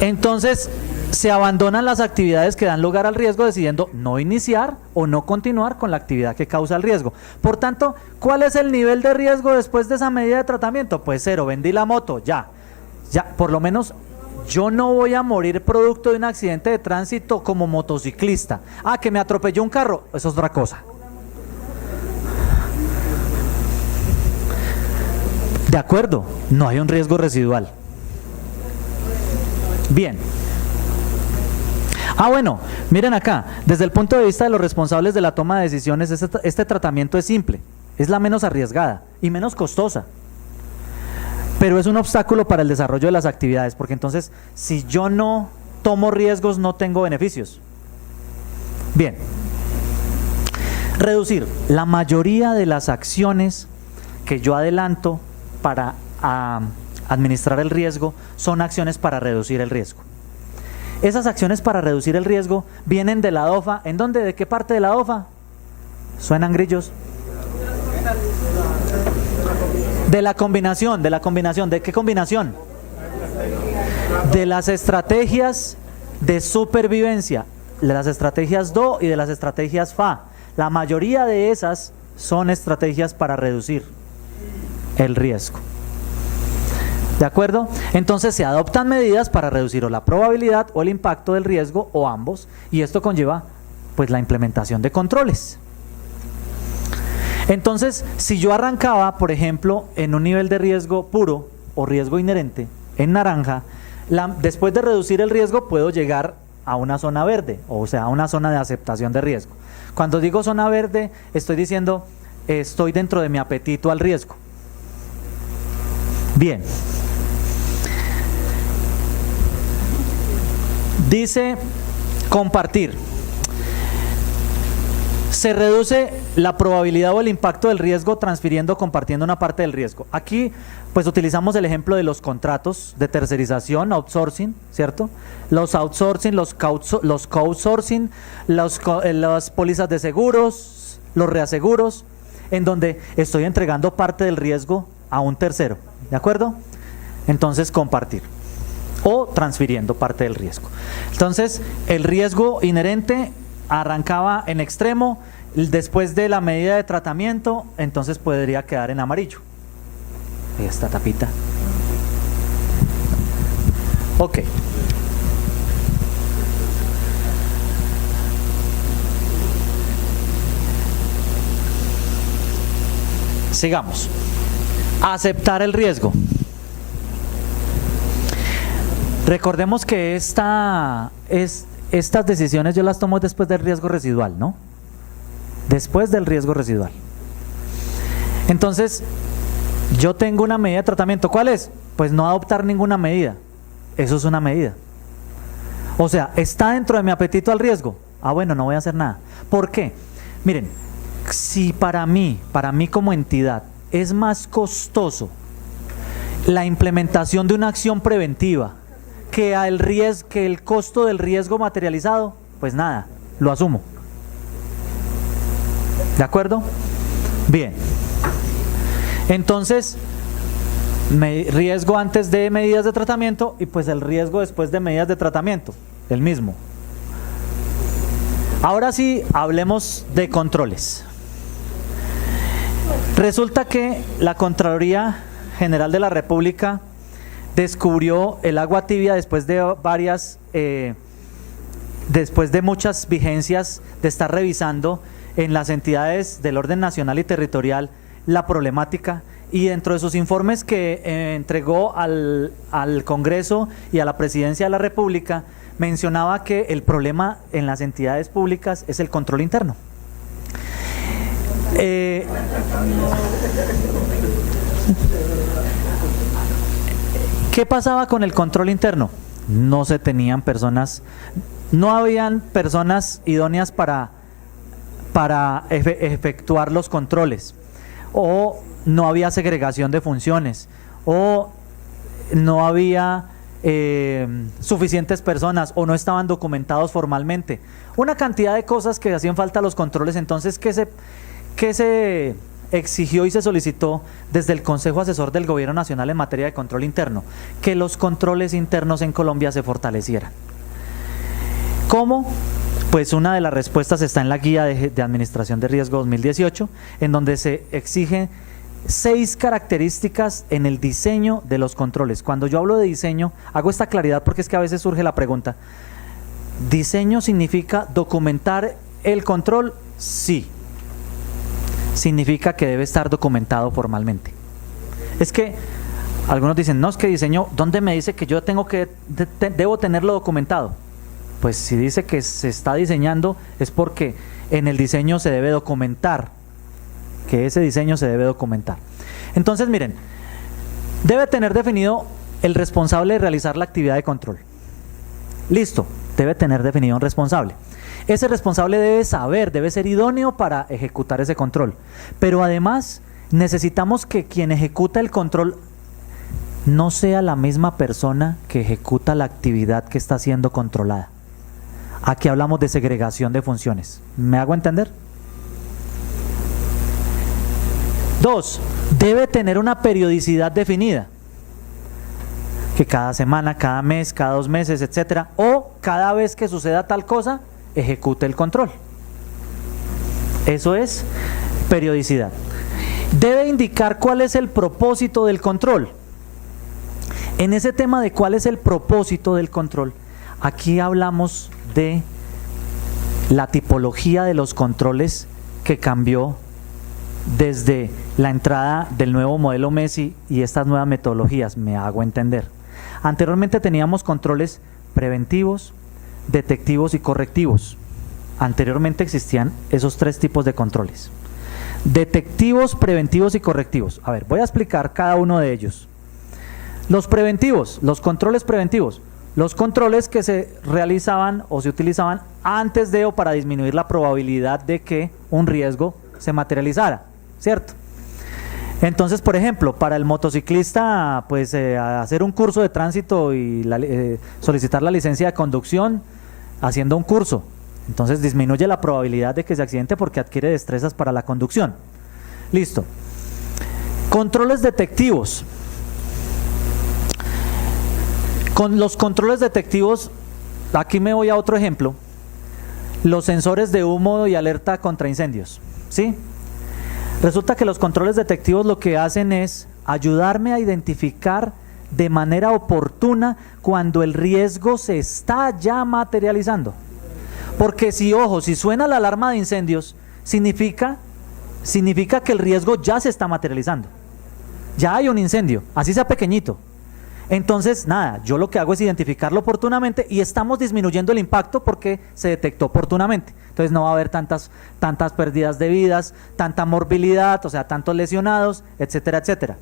Entonces, se abandonan las actividades que dan lugar al riesgo, decidiendo no iniciar o no continuar con la actividad que causa el riesgo. Por tanto, ¿cuál es el nivel de riesgo después de esa medida de tratamiento? Pues cero, vendí la moto, ya, por lo menos yo no voy a morir producto de un accidente de tránsito como motociclista. Que me atropelló un carro, eso es otra cosa. De acuerdo, no hay un riesgo residual. Bien. Bueno, miren acá, desde el punto de vista de los responsables de la toma de decisiones, este tratamiento es simple, es la menos arriesgada y menos costosa. pero es un obstáculo para el desarrollo de las actividades, porque entonces si yo no tomo riesgos no tengo beneficios. Bien, reducir. La mayoría de las acciones que yo adelanto para administrar el riesgo son acciones para reducir el riesgo. Esas acciones para reducir el riesgo vienen de la DOFA. ¿En dónde? ¿De qué parte de la DOFA? ¿Suenan grillos? De la combinación. ¿De qué combinación? De las estrategias de supervivencia, de las estrategias DO y de las estrategias FA. La mayoría de esas son estrategias para reducir el riesgo. ¿De acuerdo? Entonces se adoptan medidas para reducir o la probabilidad o el impacto del riesgo o ambos, y esto conlleva pues la implementación de controles. Entonces, si yo arrancaba, por ejemplo, en un nivel de riesgo puro o riesgo inherente, en naranja, después de reducir el riesgo puedo llegar a una zona verde, o sea, a una zona de aceptación de riesgo. Cuando digo zona verde, estoy diciendo, estoy dentro de mi apetito al riesgo. Bien. Dice compartir. Se reduce la probabilidad o el impacto del riesgo transfiriendo o compartiendo una parte del riesgo. Aquí pues utilizamos el ejemplo de los contratos de tercerización, outsourcing, ¿cierto? Los outsourcing, los co-outsourcing, las pólizas de seguros, los reaseguros, en donde estoy entregando parte del riesgo a un tercero, ¿de acuerdo? Entonces compartir o transfiriendo parte del riesgo. Entonces el riesgo inherente arrancaba en extremo, después de la medida de tratamiento, entonces podría quedar en amarillo. Esta tapita. Ok. Sigamos. Aceptar el riesgo. Recordemos que estas decisiones yo las tomo después del riesgo residual, ¿no? Después del riesgo residual. Entonces, yo tengo una medida de tratamiento. ¿Cuál es? Pues no adoptar ninguna medida. Eso es una medida. O sea, ¿está dentro de mi apetito al riesgo? Ah, bueno, no voy a hacer nada. ¿Por qué? Miren, si para mí como entidad, es más costoso la implementación de una acción preventiva que el costo del riesgo materializado, pues nada, lo asumo. ¿De acuerdo? Bien. Entonces, riesgo antes de medidas de tratamiento y pues el riesgo después de medidas de tratamiento, el mismo. Ahora sí, hablemos de controles. Resulta que la Contraloría General de la República descubrió el agua tibia después de muchas vigencias de estar revisando en las entidades del orden nacional y territorial la problemática, y dentro de sus informes que entregó al Congreso y a la Presidencia de la República mencionaba que el problema en las entidades públicas es el control interno. ¿Qué pasaba con el control interno? No se tenían personas, no habían personas idóneas para efectuar los controles, o no había segregación de funciones, o no había suficientes personas, o no estaban documentados formalmente. Una cantidad de cosas que hacían falta a los controles. Entonces, ¿qué se exigió y se solicitó desde el Consejo Asesor del Gobierno Nacional en materia de control interno? Que los controles internos en Colombia se fortalecieran. ¿Cómo? Pues una de las respuestas está en la Guía de Administración de Riesgo 2018, en donde se exigen 6 características en el diseño de los controles. Cuando yo hablo de diseño, hago esta claridad porque es que a veces surge la pregunta: ¿diseño significa documentar el control? Sí. Significa que debe estar documentado formalmente. Es que algunos dicen, no, es que diseño, ¿dónde me dice que yo debo tenerlo documentado? Pues si dice que se está diseñando es porque en el diseño se debe documentar, que ese diseño se debe documentar. Entonces miren, Debe tener definido el responsable de realizar la actividad de control. Listo, debe tener definido un responsable. Ese responsable debe saber, debe ser idóneo para ejecutar ese control. Pero además necesitamos que quien ejecuta el control no sea la misma persona que ejecuta la actividad que está siendo controlada. Aquí hablamos de segregación de funciones. ¿Me hago entender? 2. Debe tener una periodicidad definida. Que cada semana, cada mes, cada 2 meses, etcétera, o cada vez que suceda tal cosa, ejecute el control. Eso es periodicidad. Debe indicar cuál es el propósito del control. En ese tema de cuál es el propósito del control, aquí hablamos de la tipología de los controles que cambió desde la entrada del nuevo modelo Messi y estas nuevas metodologías. Me hago entender. Anteriormente teníamos controles preventivos, detectivos y correctivos. Anteriormente existían esos 3 tipos de controles: detectivos, preventivos y correctivos. A ver, voy a explicar cada uno de ellos. Los preventivos, los controles preventivos, los controles que se realizaban o se utilizaban antes de o para disminuir la probabilidad de que un riesgo se materializara, ¿cierto? Entonces, por ejemplo, para el motociclista, pues hacer un curso de tránsito y solicitar la licencia de conducción haciendo un curso. Entonces disminuye la probabilidad de que se accidente porque adquiere destrezas para la conducción. Listo. Controles detectivos. Con los controles detectivos, aquí me voy a otro ejemplo. Los sensores de humo y alerta contra incendios, ¿sí? Resulta que los controles detectivos lo que hacen es ayudarme a identificar de manera oportuna cuando el riesgo se está ya materializando. Porque si suena la alarma de incendios, significa que el riesgo ya se está materializando. Ya hay un incendio, así sea pequeñito. Entonces, nada, yo lo que hago es identificarlo oportunamente y estamos disminuyendo el impacto porque se detectó oportunamente. Entonces no va a haber tantas pérdidas de vidas, tanta morbilidad, o sea, tantos lesionados, etcétera, etcétera.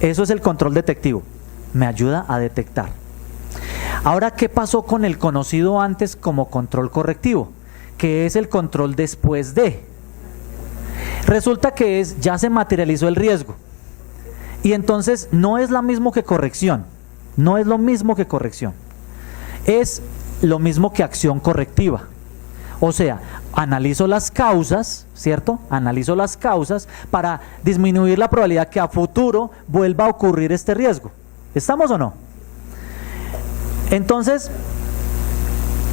Eso es el control detectivo, me ayuda a detectar. Ahora, ¿qué pasó con el conocido antes como control correctivo? Que es el control después de. Resulta que ya se materializó el riesgo. Y entonces no es lo mismo que corrección, no es lo mismo que corrección, es lo mismo que acción correctiva. O sea, analizo las causas, ¿cierto? Analizo las causas para disminuir la probabilidad que a futuro vuelva a ocurrir este riesgo. ¿Estamos o no? Entonces,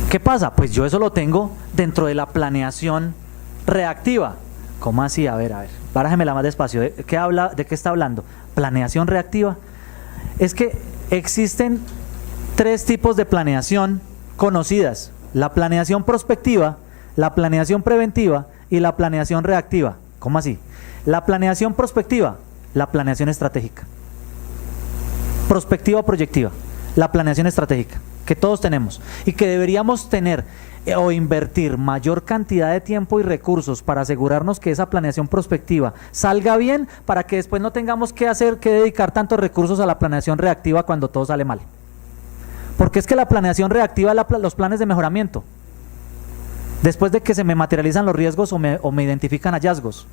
¿qué pasa? Pues yo eso lo tengo dentro de la planeación reactiva. ¿Cómo así? A ver, bájamela más despacio. ¿De qué está hablando? Planeación reactiva. Es que existen 3 tipos de planeación conocidas: la planeación prospectiva, la planeación preventiva y la planeación reactiva. ¿Cómo así? La planeación prospectiva, la planeación estratégica. Prospectiva o proyectiva, la planeación estratégica, que todos tenemos y que deberíamos tener o invertir mayor cantidad de tiempo y recursos para asegurarnos que esa planeación prospectiva salga bien, para que después no tengamos que dedicar tantos recursos a la planeación reactiva cuando todo sale mal. Porque es que la planeación reactiva es los planes de mejoramiento, después de que se me materializan los riesgos o me identifican hallazgos.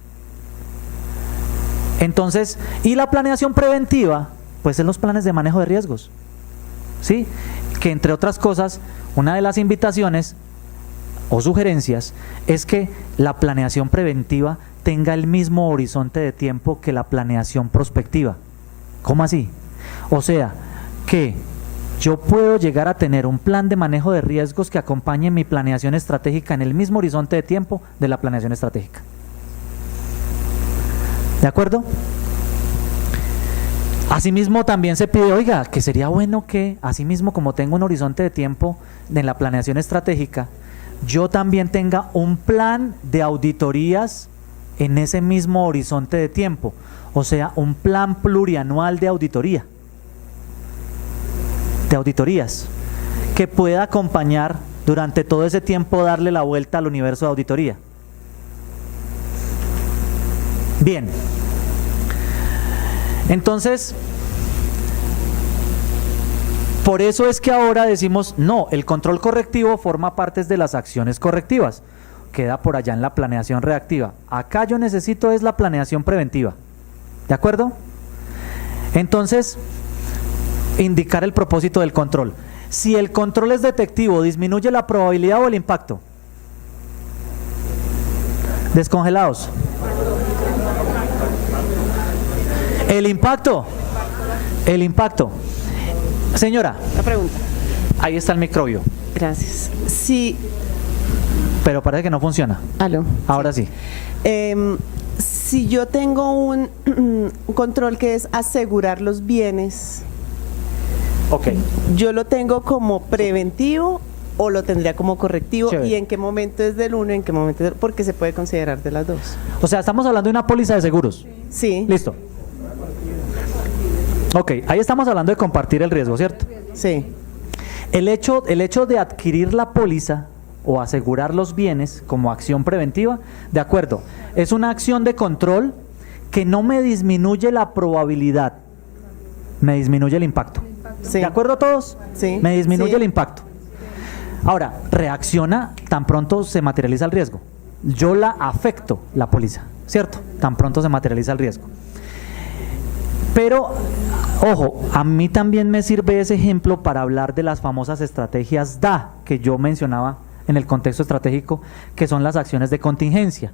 Entonces, y la planeación preventiva, pues es los planes de manejo de riesgos, ¿sí? Que entre otras cosas, una de las invitaciones o sugerencias es que la planeación preventiva tenga el mismo horizonte de tiempo que la planeación prospectiva. ¿Cómo así? O sea, que yo puedo llegar a tener un plan de manejo de riesgos que acompañe mi planeación estratégica en el mismo horizonte de tiempo de la planeación estratégica. ¿De acuerdo? Asimismo también se pide, oiga, que sería bueno que, asimismo como tengo un horizonte de tiempo en la planeación estratégica, yo también tenga un plan de auditorías en ese mismo horizonte de tiempo, o sea, un plan plurianual de auditorías, que pueda acompañar durante todo ese tiempo, darle la vuelta al universo de auditoría. Bien, entonces Por eso es que ahora decimos, no, el control correctivo forma parte de las acciones correctivas. Queda por allá en la planeación reactiva. Acá yo necesito es la planeación preventiva. ¿De acuerdo? Entonces, indicar el propósito del control. Si el control es detectivo, ¿disminuye la probabilidad o el impacto? Descongelados. El impacto. El impacto. Señora. La pregunta. Ahí está el microbio. Gracias. Sí. Pero parece que no funciona. Aló. Ahora sí. Si yo tengo un control que es asegurar los bienes, Ok. ¿yo lo tengo como preventivo o lo tendría como correctivo? Chévere. ¿Y en qué momento es del uno, en qué momento es del...? Porque se puede considerar de las dos. O sea, estamos hablando de una póliza de seguros. Sí. Listo. Ok, ahí estamos hablando de compartir el riesgo, ¿cierto? Sí. El hecho de adquirir la póliza o asegurar los bienes como acción preventiva, de acuerdo, es una acción de control que no me disminuye la probabilidad, me disminuye el impacto. Sí. ¿De acuerdo todos? Sí. Me disminuye Sí. el impacto. Ahora, reacciona tan pronto se materializa el riesgo. Yo la afecto, la póliza, ¿cierto? Tan pronto se materializa el riesgo. Pero, ojo, a mí también me sirve ese ejemplo para hablar de las famosas estrategias DA que yo mencionaba en el contexto estratégico, que son las acciones de contingencia.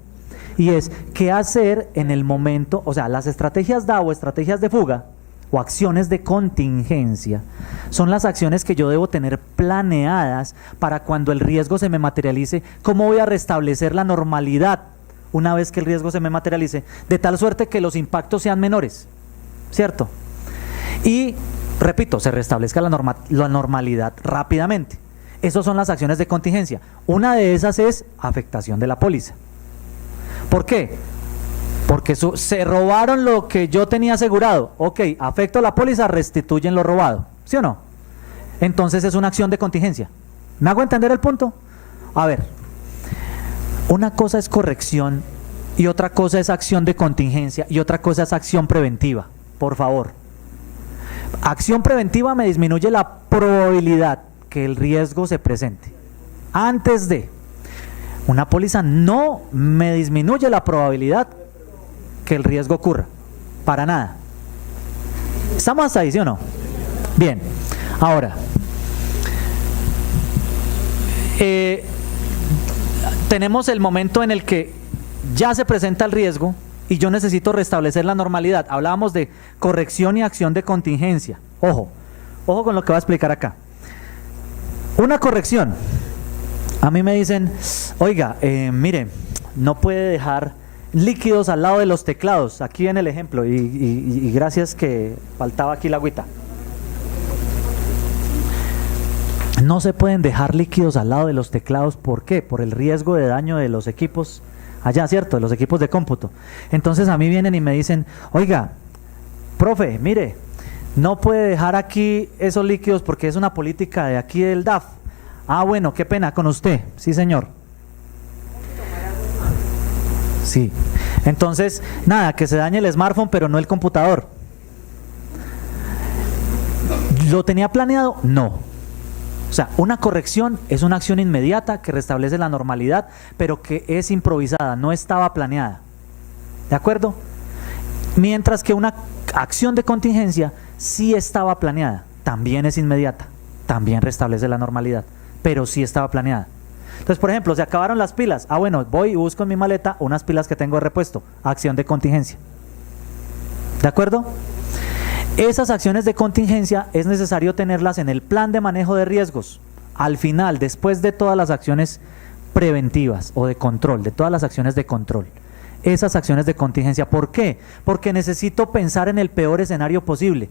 Y es, ¿qué hacer en el momento? O sea, las estrategias DA o estrategias de fuga o acciones de contingencia son las acciones que yo debo tener planeadas para cuando el riesgo se me materialice. ¿Cómo voy a restablecer la normalidad una vez que el riesgo se me materialice? De tal suerte que los impactos sean menores, ¿cierto? Y, repito, se restablezca la normalidad rápidamente. Esas son las acciones de contingencia. Una de esas es afectación de la póliza. ¿Por qué? Porque se robaron lo que yo tenía asegurado. Ok, afecto la póliza, restituyen lo robado. ¿Sí o no? Entonces es una acción de contingencia. ¿Me hago entender el punto? A ver, una cosa es corrección y otra cosa es acción de contingencia y otra cosa es acción preventiva. Por favor. Acción preventiva me disminuye la probabilidad que el riesgo se presente. Antes de. Una póliza no me disminuye la probabilidad que el riesgo ocurra. Para nada. ¿Estamos hasta ahí, sí o no? Bien. Ahora, tenemos el momento en el que ya se presenta el riesgo y yo necesito restablecer la normalidad. Hablábamos de corrección y acción de contingencia. Ojo, ojo con lo que voy a explicar acá. Una corrección. A mí me dicen, oiga, mire, no puede dejar líquidos al lado de los teclados. Aquí viene el ejemplo y gracias que faltaba aquí la agüita. No se pueden dejar líquidos al lado de los teclados. ¿Por qué? Por el riesgo de daño de los equipos allá, ¿cierto? De los equipos de cómputo. Entonces a mí vienen y me dicen, oiga, profe, mire, no puede dejar aquí esos líquidos porque es una política de aquí del DAF. Ah, bueno, qué pena con usted. Sí, señor. Sí. Entonces, nada, que se dañe el smartphone, pero no el computador. ¿Lo tenía planeado? No. O sea, una corrección es una acción inmediata que restablece la normalidad, pero que es improvisada, no estaba planeada. ¿De acuerdo? Mientras que una acción de contingencia sí estaba planeada, también es inmediata, también restablece la normalidad, pero sí estaba planeada. Entonces, por ejemplo, se acabaron las pilas. Ah, bueno, voy y busco en mi maleta unas pilas que tengo de repuesto. Acción de contingencia. ¿De acuerdo? Esas acciones de contingencia es necesario tenerlas en el plan de manejo de riesgos. Al final, después de todas las acciones preventivas o de control, de todas las acciones de control. Esas acciones de contingencia. ¿Por qué? Porque necesito pensar en el peor escenario posible.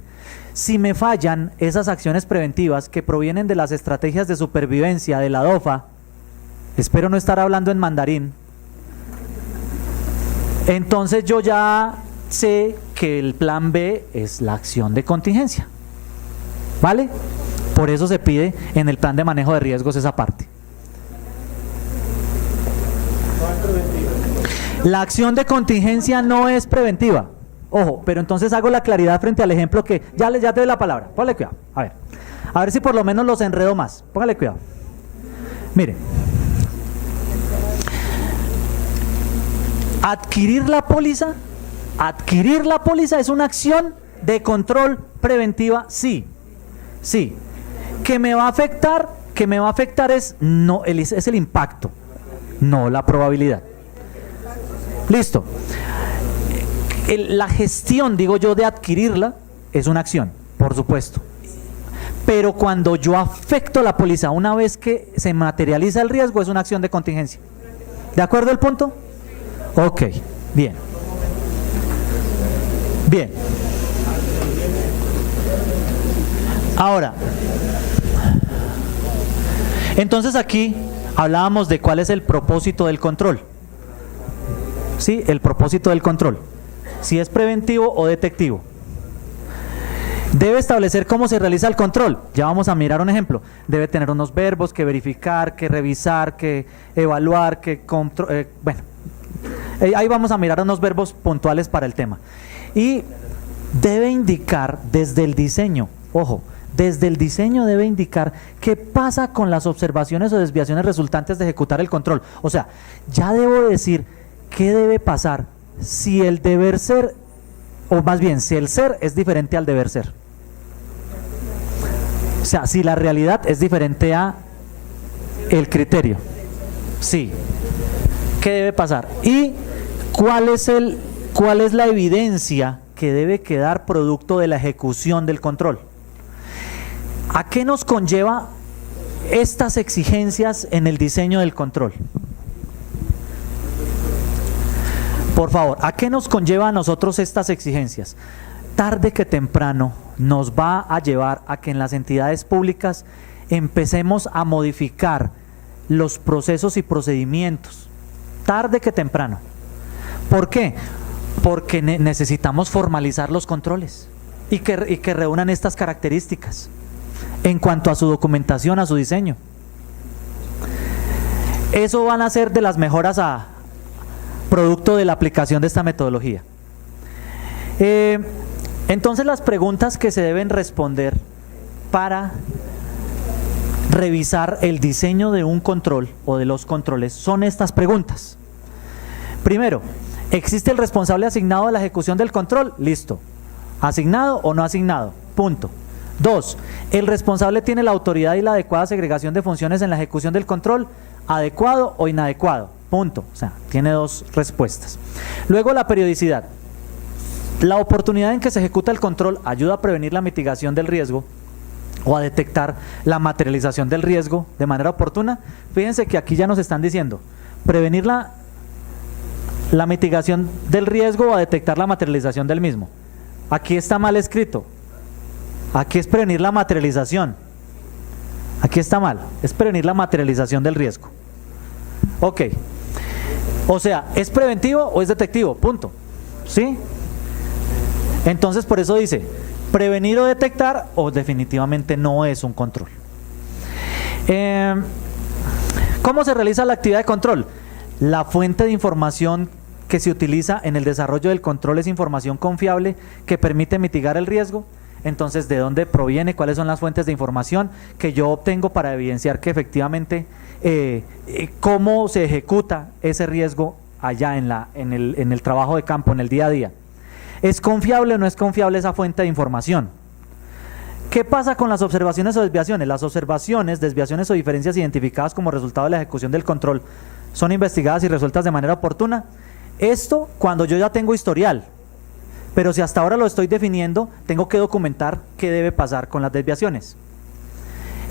Si me fallan esas acciones preventivas que provienen de las estrategias de supervivencia de la DOFA, espero no estar hablando en mandarín, entonces yo ya sé que el plan B es la acción de contingencia. ¿Vale? Por eso se pide en el plan de manejo de riesgos esa parte. La acción de contingencia no es preventiva. Ojo, pero entonces hago la claridad frente al ejemplo que ya te doy la palabra. Ponle cuidado. A ver. A ver si por lo menos los enredo más. Póngale cuidado. Mire. Adquirir la póliza es una acción de control preventiva, sí. Sí. ¿Que me va a afectar es el impacto, no la probabilidad. Listo. La gestión, digo yo, de adquirirla es una acción, por supuesto. Pero cuando yo afecto la póliza, una vez que se materializa el riesgo, es una acción de contingencia. ¿De acuerdo el punto? Ok, bien. Bien. Ahora, entonces aquí hablábamos de cuál es el propósito del control. ¿Sí? El propósito del control. Si es preventivo o detectivo. Debe establecer cómo se realiza el control. Ya vamos a mirar un ejemplo. Debe tener unos verbos que verificar, que revisar, que evaluar, que ahí vamos a mirar unos verbos puntuales para el tema. Y debe indicar desde el diseño, ojo, desde el diseño debe indicar qué pasa con las observaciones o desviaciones resultantes de ejecutar el control. O sea, ya debo decir qué debe pasar si el deber ser, o más bien, si el ser es diferente al deber ser. O sea, si la realidad es diferente a el criterio. Sí. ¿Qué debe pasar? Y cuál es la evidencia que debe quedar producto de la ejecución del control. ¿A qué nos conlleva estas exigencias en el diseño del control? Por favor, ¿a qué nos conlleva a nosotros estas exigencias? Tarde que temprano nos va a llevar a que en las entidades públicas empecemos a modificar los procesos y procedimientos. Tarde que temprano. ¿Por qué? Porque necesitamos formalizar los controles y que reúnan estas características en cuanto a su documentación, a su diseño. Eso van a ser de las mejoras a producto de la aplicación de esta metodología. Entonces las preguntas que se deben responder para revisar el diseño de un control o de los controles son estas preguntas. Primero, ¿existe el responsable asignado de la ejecución del control? Listo. ¿Asignado o no asignado? Punto. 2. ¿El responsable tiene la autoridad y la adecuada segregación de funciones en la ejecución del control? ¿Adecuado o inadecuado? Punto. O sea, tiene dos respuestas. Luego, la periodicidad. La oportunidad en que se ejecuta el control ayuda a prevenir la mitigación del riesgo o a detectar la materialización del riesgo de manera oportuna. Fíjense que aquí ya nos están diciendo prevenir la mitigación del riesgo o a detectar la materialización del mismo. Aquí está mal escrito. Aquí es prevenir la materialización. Aquí está mal. Es prevenir la materialización del riesgo. Ok. O sea, ¿es preventivo o es detectivo? Punto. ¿Sí? Entonces por eso dice, prevenir o detectar, o definitivamente no es un control. ¿Cómo se realiza la actividad de control? La fuente de información que se utiliza en el desarrollo del control es información confiable que permite mitigar el riesgo. Entonces, ¿de dónde proviene? ¿Cuáles son las fuentes de información que yo obtengo para evidenciar que efectivamente cómo se ejecuta ese riesgo allá en el trabajo de campo, en el día a día? ¿Es confiable o no es confiable esa fuente de información? ¿Qué pasa con las observaciones o desviaciones? Las observaciones, desviaciones o diferencias identificadas como resultado de la ejecución del control son investigadas y resueltas de manera oportuna. Esto cuando yo ya tengo historial, pero si hasta ahora lo estoy definiendo, tengo que documentar qué debe pasar con las desviaciones.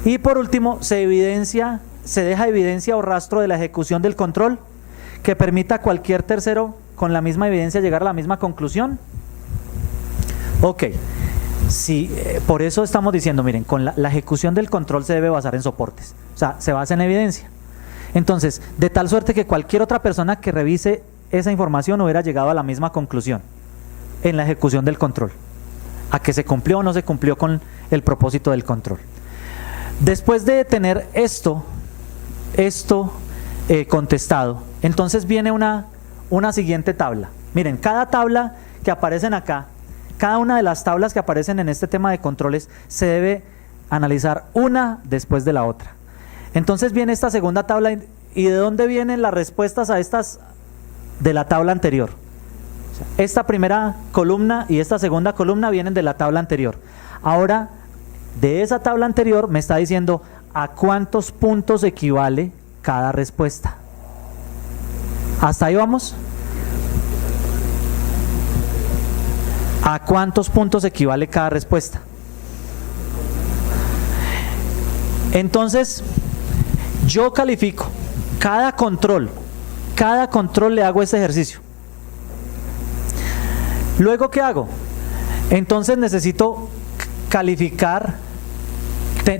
Y por último, se deja evidencia o rastro de la ejecución del control que permita a cualquier tercero con la misma evidencia llegar a la misma conclusión. Ok, sí, por eso estamos diciendo, miren, con la ejecución del control se debe basar en soportes, o sea, se basa en evidencia. Entonces, de tal suerte que cualquier otra persona que revise esa información hubiera llegado a la misma conclusión en la ejecución del control, a que se cumplió o no se cumplió con el propósito del control. Después de tener esto contestado, entonces viene una siguiente tabla. Miren, cada tabla que aparecen acá, cada una de las tablas que aparecen en este tema de controles se debe analizar una después de la otra. Entonces viene esta segunda tabla, ¿y de dónde vienen las respuestas a estas de la tabla anterior? O sea, esta primera columna y esta segunda columna vienen de la tabla anterior. Ahora, de esa tabla anterior me está diciendo a cuántos puntos equivale cada respuesta. ¿Hasta ahí vamos? ¿A cuántos puntos equivale cada respuesta? Entonces, yo califico cada control le hago este ejercicio. Luego, ¿qué hago? Entonces necesito calificar,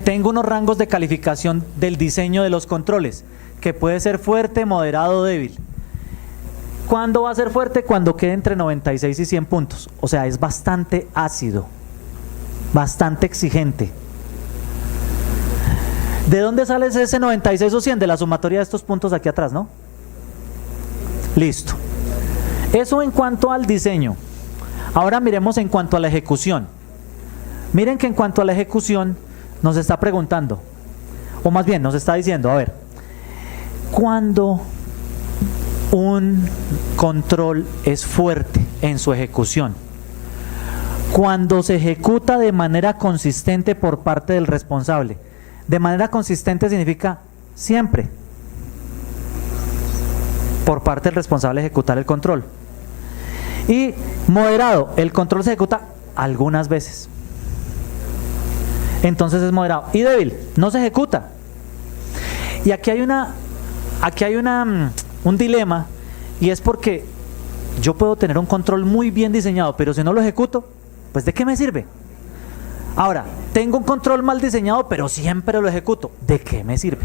tengo unos rangos de calificación del diseño de los controles, que puede ser fuerte, moderado o débil. ¿Cuándo va a ser fuerte? Cuando quede entre 96 y 100 puntos. O sea, es bastante ácido, bastante exigente. ¿De dónde sale ese 96 o 100? De la sumatoria de estos puntos aquí atrás, ¿no? Listo. Eso en cuanto al diseño. Ahora miremos en cuanto a la ejecución. Miren que en cuanto a la ejecución nos está preguntando, o más bien nos está diciendo, a ver, ¿cuándo un control es fuerte en su ejecución? Cuando se ejecuta de manera consistente por parte del responsable. De manera consistente significa siempre por parte del responsable ejecutar el control. Y moderado, el control se ejecuta algunas veces. Entonces es moderado. Y débil, no se ejecuta. Y aquí hay un dilema, y es porque yo puedo tener un control muy bien diseñado, pero si no lo ejecuto, pues ¿de qué me sirve? Ahora, tengo un control mal diseñado, pero siempre lo ejecuto. ¿De qué me sirve?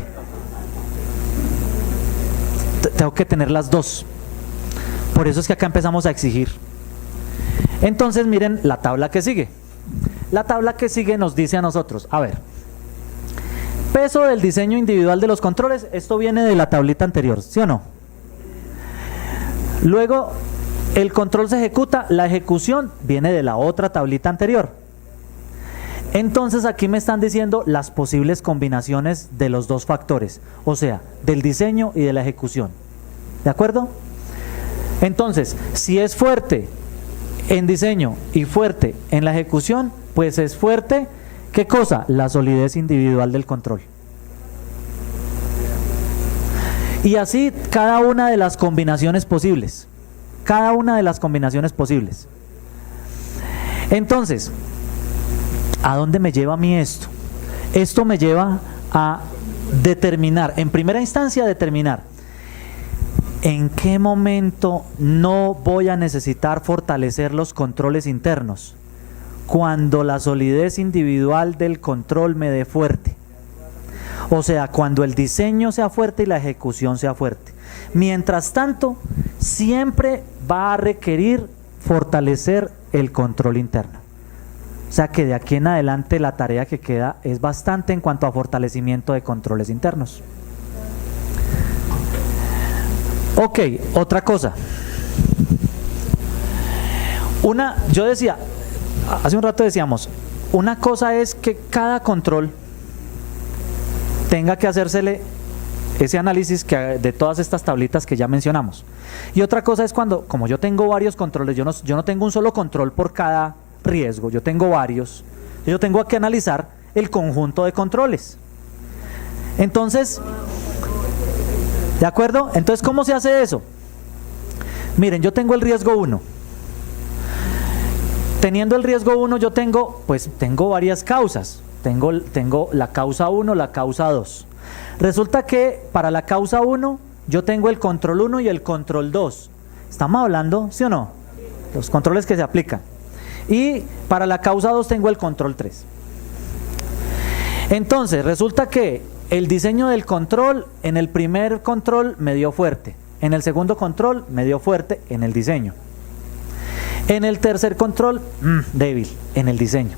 Tengo que tener las dos. Por eso es que acá empezamos a exigir. Entonces miren la tabla que sigue. La tabla que sigue nos dice a nosotros, a ver, peso del diseño individual de los controles, esto viene de la tablita anterior, ¿sí o no? Luego, el control se ejecuta, la ejecución viene de la otra tablita anterior. Entonces aquí me están diciendo las posibles combinaciones de los dos factores, o sea, del diseño y de la ejecución. ¿De acuerdo? Entonces, si es fuerte en diseño y fuerte en la ejecución, pues es fuerte, ¿qué cosa? La solidez individual del control. Y así cada una de las combinaciones posibles. Cada una de las combinaciones posibles. Entonces, ¿a dónde me lleva a mí esto? Esto me lleva a determinar, en primera instancia determinar en qué momento no voy a necesitar fortalecer los controles internos. Cuando la solidez individual del control me dé fuerte. O sea, cuando el diseño sea fuerte y la ejecución sea fuerte. Mientras tanto, siempre va a requerir fortalecer el control interno. O sea que de aquí en adelante la tarea que queda es bastante en cuanto a fortalecimiento de controles internos. Ok, otra cosa. Yo decía, hace un rato decíamos, una cosa es que cada control tenga que hacérsele ese análisis de todas estas tablitas que ya mencionamos. Y otra cosa es cuando, como yo tengo varios controles, yo no tengo un solo control por cada riesgo, yo tengo varios, yo tengo que analizar el conjunto de controles. Entonces, ¿de acuerdo? Entonces, ¿cómo se hace eso? Miren, yo tengo el riesgo 1. Teniendo el riesgo 1, yo tengo varias causas. Tengo la causa 1, la causa 2. Resulta que para la causa 1, yo tengo el control 1 y el control 2. ¿Estamos hablando, sí o no? Los controles que se aplican. Y para la causa 2 tengo el control 3. Entonces, resulta que el diseño del control, en el primer control me dio fuerte, en el segundo control me dio fuerte en el diseño. En el tercer control, débil en el diseño.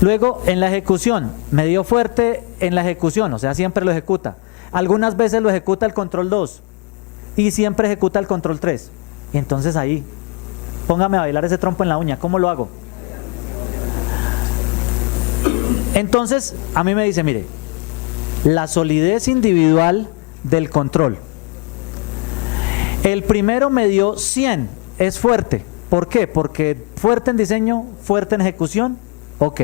Luego, en la ejecución, me dio fuerte en la ejecución, o sea, siempre lo ejecuta. Algunas veces lo ejecuta el control 2 y siempre ejecuta el control 3. Y entonces ahí, póngame a bailar ese trompo en la uña, ¿cómo lo hago? Entonces, a mí me dice, mire, la solidez individual del control. El primero me dio 100, es fuerte. ¿Por qué? Porque fuerte en diseño, fuerte en ejecución, ok.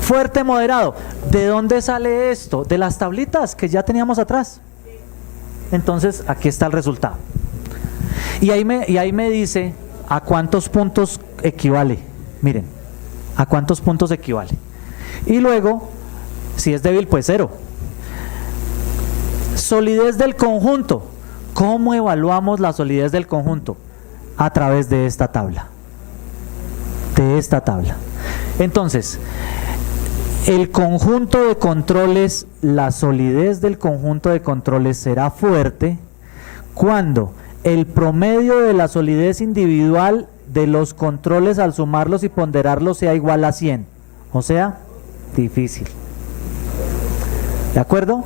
Fuerte moderado, ¿de dónde sale esto? De las tablitas que ya teníamos atrás. Entonces, aquí está el resultado. Y ahí me dice a cuántos puntos equivale. Miren, a cuántos puntos equivale. Y luego, si es débil, pues 0. Solidez del conjunto. ¿Cómo evaluamos la solidez del conjunto? A través de esta tabla. De esta tabla. Entonces, el conjunto de controles, la solidez del conjunto de controles será fuerte cuando el promedio de la solidez individual de los controles al sumarlos y ponderarlos sea igual a 100. O sea, difícil. ¿De acuerdo?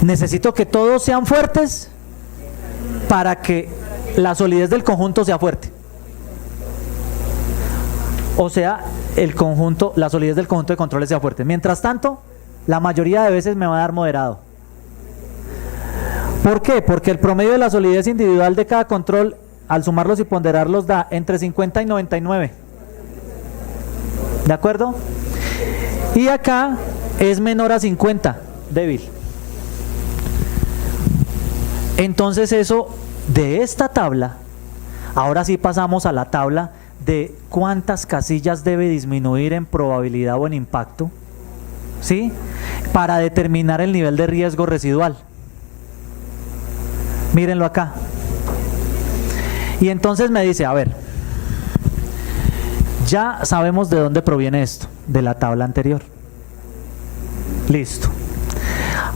Necesito que todos sean fuertes para que la solidez del conjunto sea fuerte. O sea, el conjunto, la solidez del conjunto de controles sea fuerte. Mientras tanto, la mayoría de veces me va a dar moderado. ¿Por qué? Porque el promedio de la solidez individual de cada control, al sumarlos y ponderarlos, da entre 50 y 99. ¿De acuerdo? Y acá es menor a 50, débil. Entonces eso, de esta tabla, ahora sí pasamos a la tabla de cuántas casillas debe disminuir en probabilidad o en impacto, ¿sí? Para determinar el nivel de riesgo residual. Mírenlo acá. Y entonces me dice, a ver, ya sabemos de dónde proviene esto, de la tabla anterior. Listo.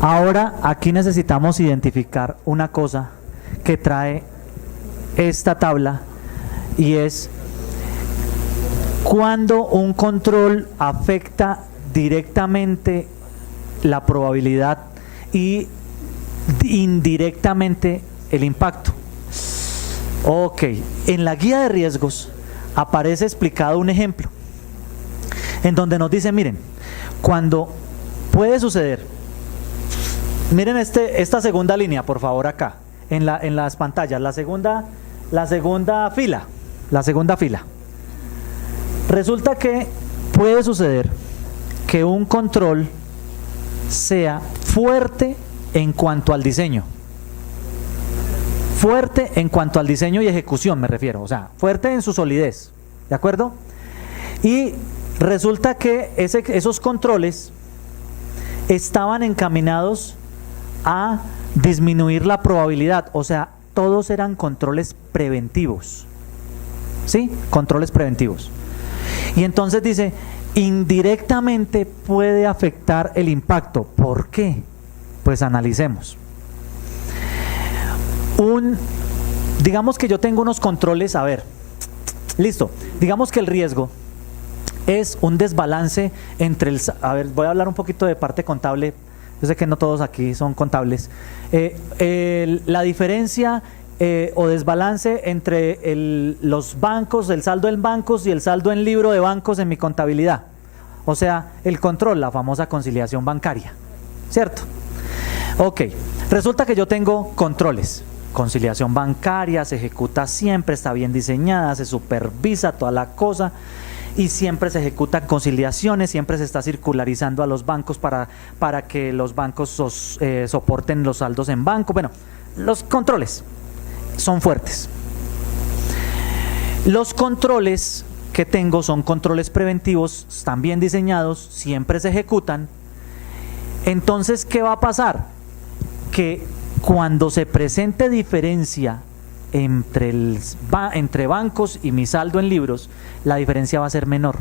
Ahora aquí necesitamos identificar una cosa que trae esta tabla, y es cuando un control afecta directamente la probabilidad y indirectamente el impacto. Ok, en la guía de riesgos aparece explicado un ejemplo en donde nos dice, miren, cuando puede suceder, miren esta segunda línea, por favor, acá en las pantallas, la segunda fila. Resulta que puede suceder que un control sea fuerte en cuanto al diseño. Fuerte en cuanto al diseño y ejecución me refiero, o sea, fuerte en su solidez, ¿de acuerdo? Y resulta que esos controles estaban encaminados a disminuir la probabilidad, o sea, todos eran controles preventivos, ¿sí? Controles preventivos. Y entonces dice, indirectamente puede afectar el impacto. ¿Por qué? Pues analicemos. Digamos que yo tengo unos controles, a ver, listo, digamos que el riesgo es un desbalance entre a ver, voy a hablar un poquito de parte contable, yo sé que no todos aquí son contables, la diferencia o desbalance entre los bancos, el saldo en bancos y el saldo en libro de bancos en mi contabilidad, o sea, el control, la famosa conciliación bancaria, ¿cierto? Ok, resulta que yo tengo controles. Conciliación bancaria, se ejecuta siempre, está bien diseñada, se supervisa toda la cosa y siempre se ejecutan conciliaciones, siempre se está circularizando a los bancos para que los bancos soporten los saldos en banco. Bueno, los controles son fuertes. Los controles que tengo son controles preventivos, están bien diseñados, siempre se ejecutan. Entonces, ¿qué va a pasar? Que cuando se presente diferencia entre bancos y mi saldo en libros, la diferencia va a ser menor,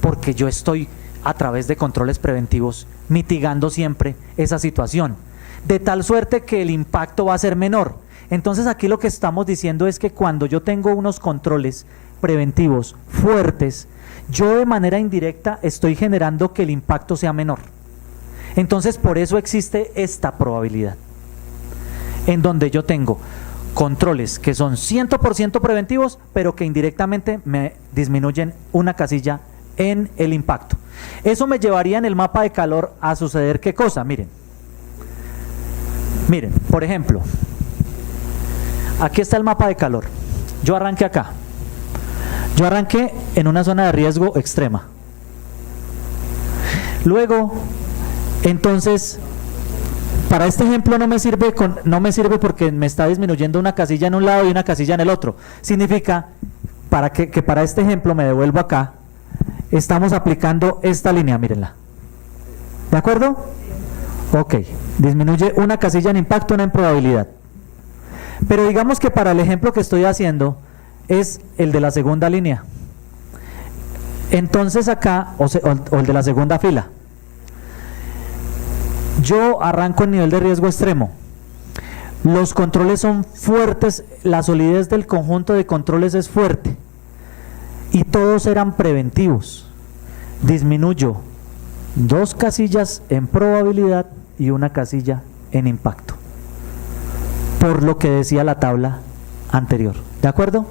porque yo estoy a través de controles preventivos mitigando siempre esa situación, de tal suerte que el impacto va a ser menor. Entonces aquí lo que estamos diciendo es que cuando yo tengo unos controles preventivos fuertes, yo de manera indirecta estoy generando que el impacto sea menor. Entonces por eso existe esta probabilidad, en donde yo tengo controles que son 100% preventivos, pero que indirectamente me disminuyen una casilla en el impacto. Eso me llevaría en el mapa de calor a suceder ¿qué cosa? Miren, por ejemplo, aquí está el mapa de calor. Yo arranqué acá. Yo arranqué en una zona de riesgo extrema. Luego, entonces, para este ejemplo no me sirve porque me está disminuyendo una casilla en un lado y una casilla en el otro. Significa que para este ejemplo me devuelvo acá. Estamos aplicando esta línea, mírenla. ¿De acuerdo? Ok, disminuye una casilla en impacto, una en probabilidad. Pero digamos que para el ejemplo que estoy haciendo es el de la segunda línea. Entonces acá, o el de la segunda fila, yo arranco en nivel de riesgo extremo. Los controles son fuertes, la solidez del conjunto de controles es fuerte. Y todos eran preventivos. Disminuyo 2 casillas en probabilidad y una casilla en impacto. Por lo que decía la tabla anterior. ¿De acuerdo?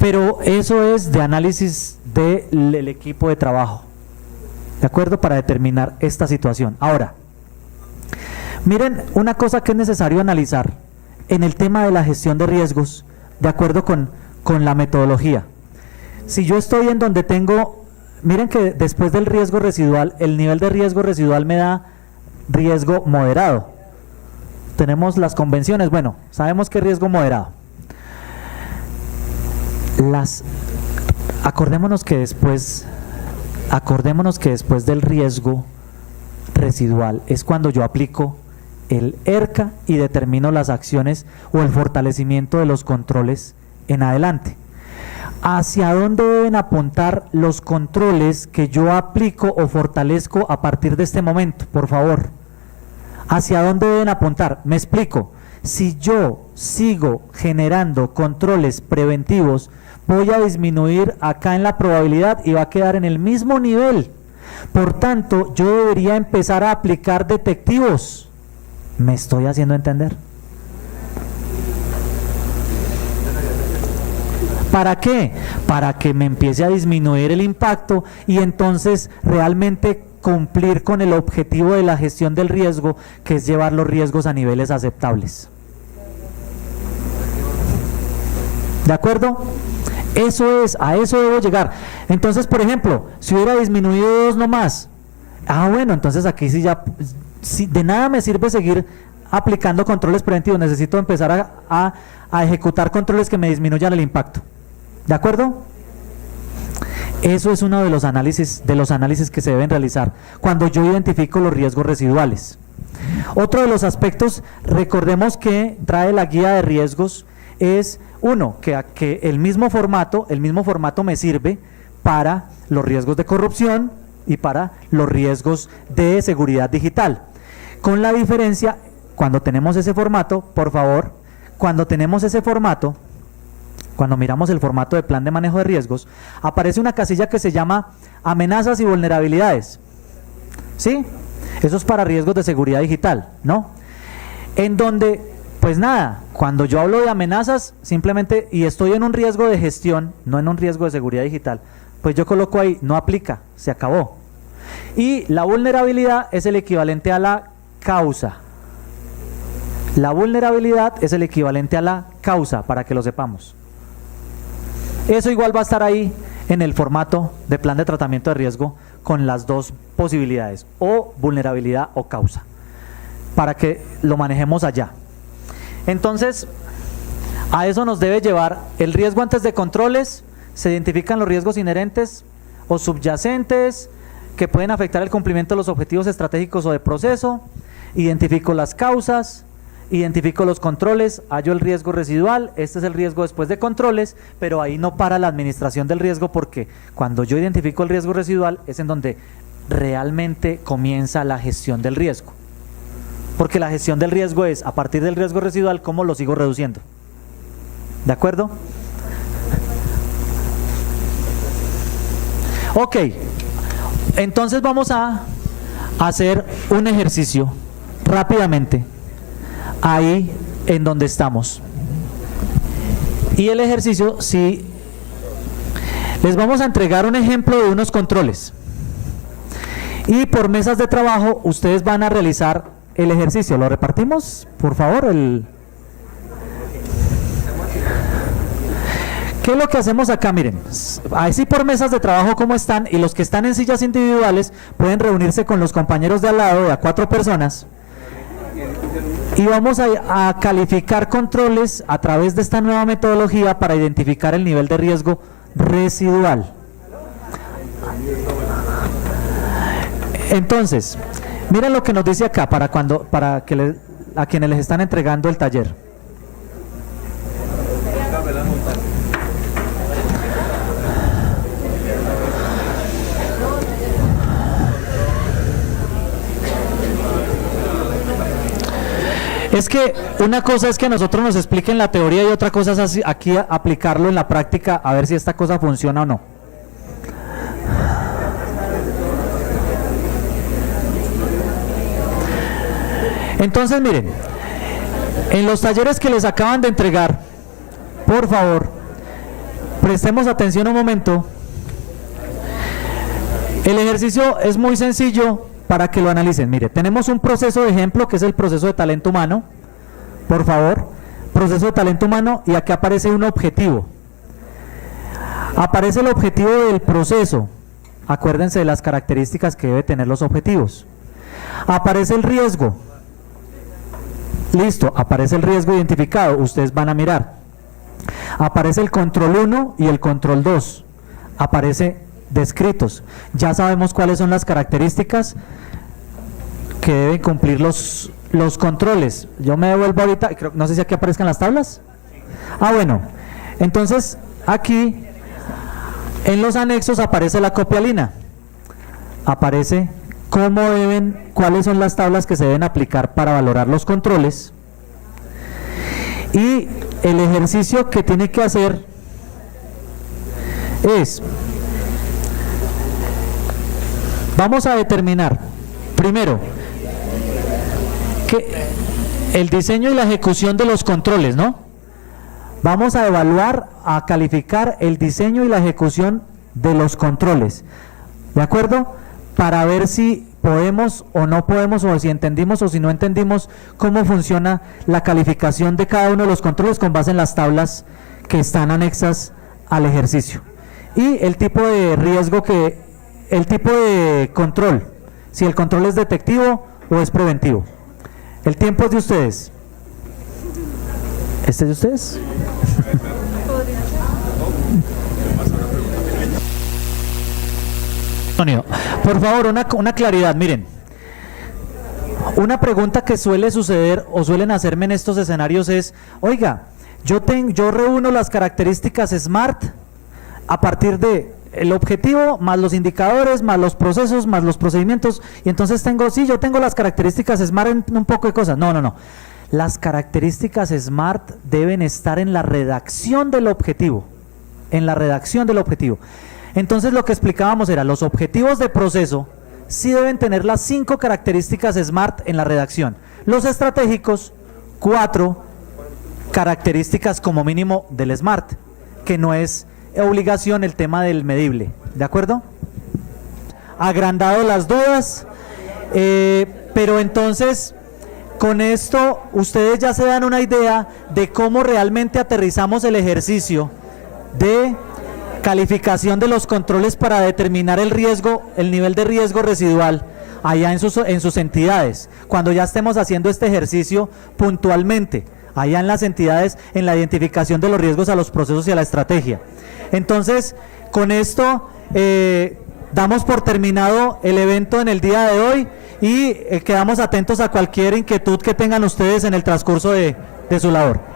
Pero eso es de análisis del equipo de trabajo. ¿De acuerdo? Para determinar esta situación. Ahora, miren una cosa que es necesario analizar en el tema de la gestión de riesgos, de acuerdo con la metodología. Si yo estoy en donde tengo, miren que después del riesgo residual, el nivel de riesgo residual me da riesgo moderado. Tenemos las convenciones, bueno, sabemos que es riesgo moderado. Acordémonos que después del riesgo residual es cuando yo aplico el ERCA y determino las acciones o el fortalecimiento de los controles en adelante. ¿Hacia dónde deben apuntar los controles que yo aplico o fortalezco a partir de este momento? Por favor. ¿Hacia dónde deben apuntar? Me explico. Si yo sigo generando controles preventivos, voy a disminuir acá en la probabilidad y va a quedar en el mismo nivel. Por tanto, yo debería empezar a aplicar detectivos. ¿Me estoy haciendo entender? ¿Para qué? Para que me empiece a disminuir el impacto y entonces realmente cumplir con el objetivo de la gestión del riesgo, que es llevar los riesgos a niveles aceptables. ¿De acuerdo? A eso debo llegar. Entonces, por ejemplo, si hubiera disminuido 2 nomás, bueno, entonces aquí sí ya, de nada me sirve seguir aplicando controles preventivos, necesito empezar a ejecutar controles que me disminuyan el impacto. ¿De acuerdo? Eso es uno de los análisis que se deben realizar cuando yo identifico los riesgos residuales. Otro de los aspectos, recordemos que trae la guía de riesgos, es uno, que el mismo formato me sirve para los riesgos de corrupción y para los riesgos de seguridad digital. Con la diferencia, cuando tenemos ese formato, por favor, cuando miramos el formato de plan de manejo de riesgos, aparece una casilla que se llama amenazas y vulnerabilidades. ¿Sí? Eso es para riesgos de seguridad digital, ¿no? En donde, pues nada, cuando yo hablo de amenazas, simplemente, y estoy en un riesgo de gestión, no en un riesgo de seguridad digital, pues yo coloco ahí, no aplica, se acabó. Y la vulnerabilidad es el equivalente a la causa. La vulnerabilidad es el equivalente a la causa, para que lo sepamos. Eso igual va a estar ahí en el formato de plan de tratamiento de riesgo con las dos posibilidades, o vulnerabilidad o causa, para que lo manejemos allá. Entonces, a eso nos debe llevar el riesgo antes de controles. Se identifican los riesgos inherentes o subyacentes que pueden afectar el cumplimiento de los objetivos estratégicos o de proceso. Identifico las causas, identifico los controles, hallo el riesgo residual. Este es el riesgo después de controles, pero ahí no para la administración del riesgo, porque cuando yo identifico el riesgo residual es en donde realmente comienza la gestión del riesgo. Porque la gestión del riesgo es, a partir del riesgo residual, ¿cómo lo sigo reduciendo? ¿De acuerdo? Ok, entonces vamos a hacer un ejercicio rápidamente ahí en donde estamos. Y el ejercicio, sí, Les vamos a entregar un ejemplo de unos controles. Y por mesas de trabajo ustedes van a realizar el ejercicio. ¿Lo repartimos? Por favor. ¿Qué es lo que hacemos acá? Miren, así por mesas de trabajo como están, y los que están en sillas individuales pueden reunirse con los compañeros de al lado, de a 4 personas, y vamos a calificar controles a través de esta nueva metodología para identificar el nivel de riesgo residual. Entonces, miren lo que nos dice acá para que a quienes les están entregando el taller. Es que una cosa es que nosotros nos expliquen la teoría y otra cosa es así, aquí aplicarlo en la práctica a ver si esta cosa funciona o no. Entonces miren, en los talleres que les acaban de entregar, por favor, prestemos atención un momento. El ejercicio es muy sencillo para que lo analicen. Mire, tenemos un proceso de ejemplo que es el proceso de talento humano. Por favor, proceso de talento humano, y aquí aparece un objetivo. Aparece el objetivo del proceso. Acuérdense de las características que debe tener los objetivos. Aparece el riesgo. Listo, aparece el riesgo identificado, ustedes van a mirar. Aparece el control 1 y el control 2. Aparece descritos. Ya sabemos cuáles son las características que deben cumplir los controles. Yo me devuelvo ahorita, no sé si aquí aparezcan las tablas. Ah, bueno, entonces aquí en los anexos aparece la copialina. Aparece cuáles son las tablas que se deben aplicar para valorar los controles, y el ejercicio que tiene que hacer es, vamos a determinar primero que el diseño y la ejecución de los controles, ¿no? Vamos a evaluar, a calificar el diseño y la ejecución de los controles, ¿de acuerdo? Para ver si podemos o no podemos, o si entendimos o si no entendimos cómo funciona la calificación de cada uno de los controles con base en las tablas que están anexas al ejercicio. Y el tipo de riesgo el tipo de control, si el control es detectivo o es preventivo. El tiempo es de ustedes. ¿Este es de ustedes? Por favor, una claridad. Miren, una pregunta que suele suceder o suelen hacerme en estos escenarios es: oiga, yo reúno las características SMART a partir de el objetivo, más los indicadores, más los procesos, más los procedimientos, y entonces yo tengo las características SMART en un poco de cosas. No. Las características SMART deben estar en la redacción del objetivo. En la redacción del objetivo. Entonces lo que explicábamos era, los objetivos de proceso sí deben tener las 5 características SMART en la redacción. Los estratégicos, 4 características como mínimo del SMART, que no es obligación el tema del medible, ¿de acuerdo? Agrandado las dudas, pero entonces con esto ustedes ya se dan una idea de cómo realmente aterrizamos el ejercicio de calificación de los controles para determinar el riesgo, el nivel de riesgo residual allá en sus entidades. Cuando ya estemos haciendo este ejercicio puntualmente, allá en las entidades, en la identificación de los riesgos a los procesos y a la estrategia. Entonces, con esto damos por terminado el evento en el día de hoy y quedamos atentos a cualquier inquietud que tengan ustedes en el transcurso de su labor.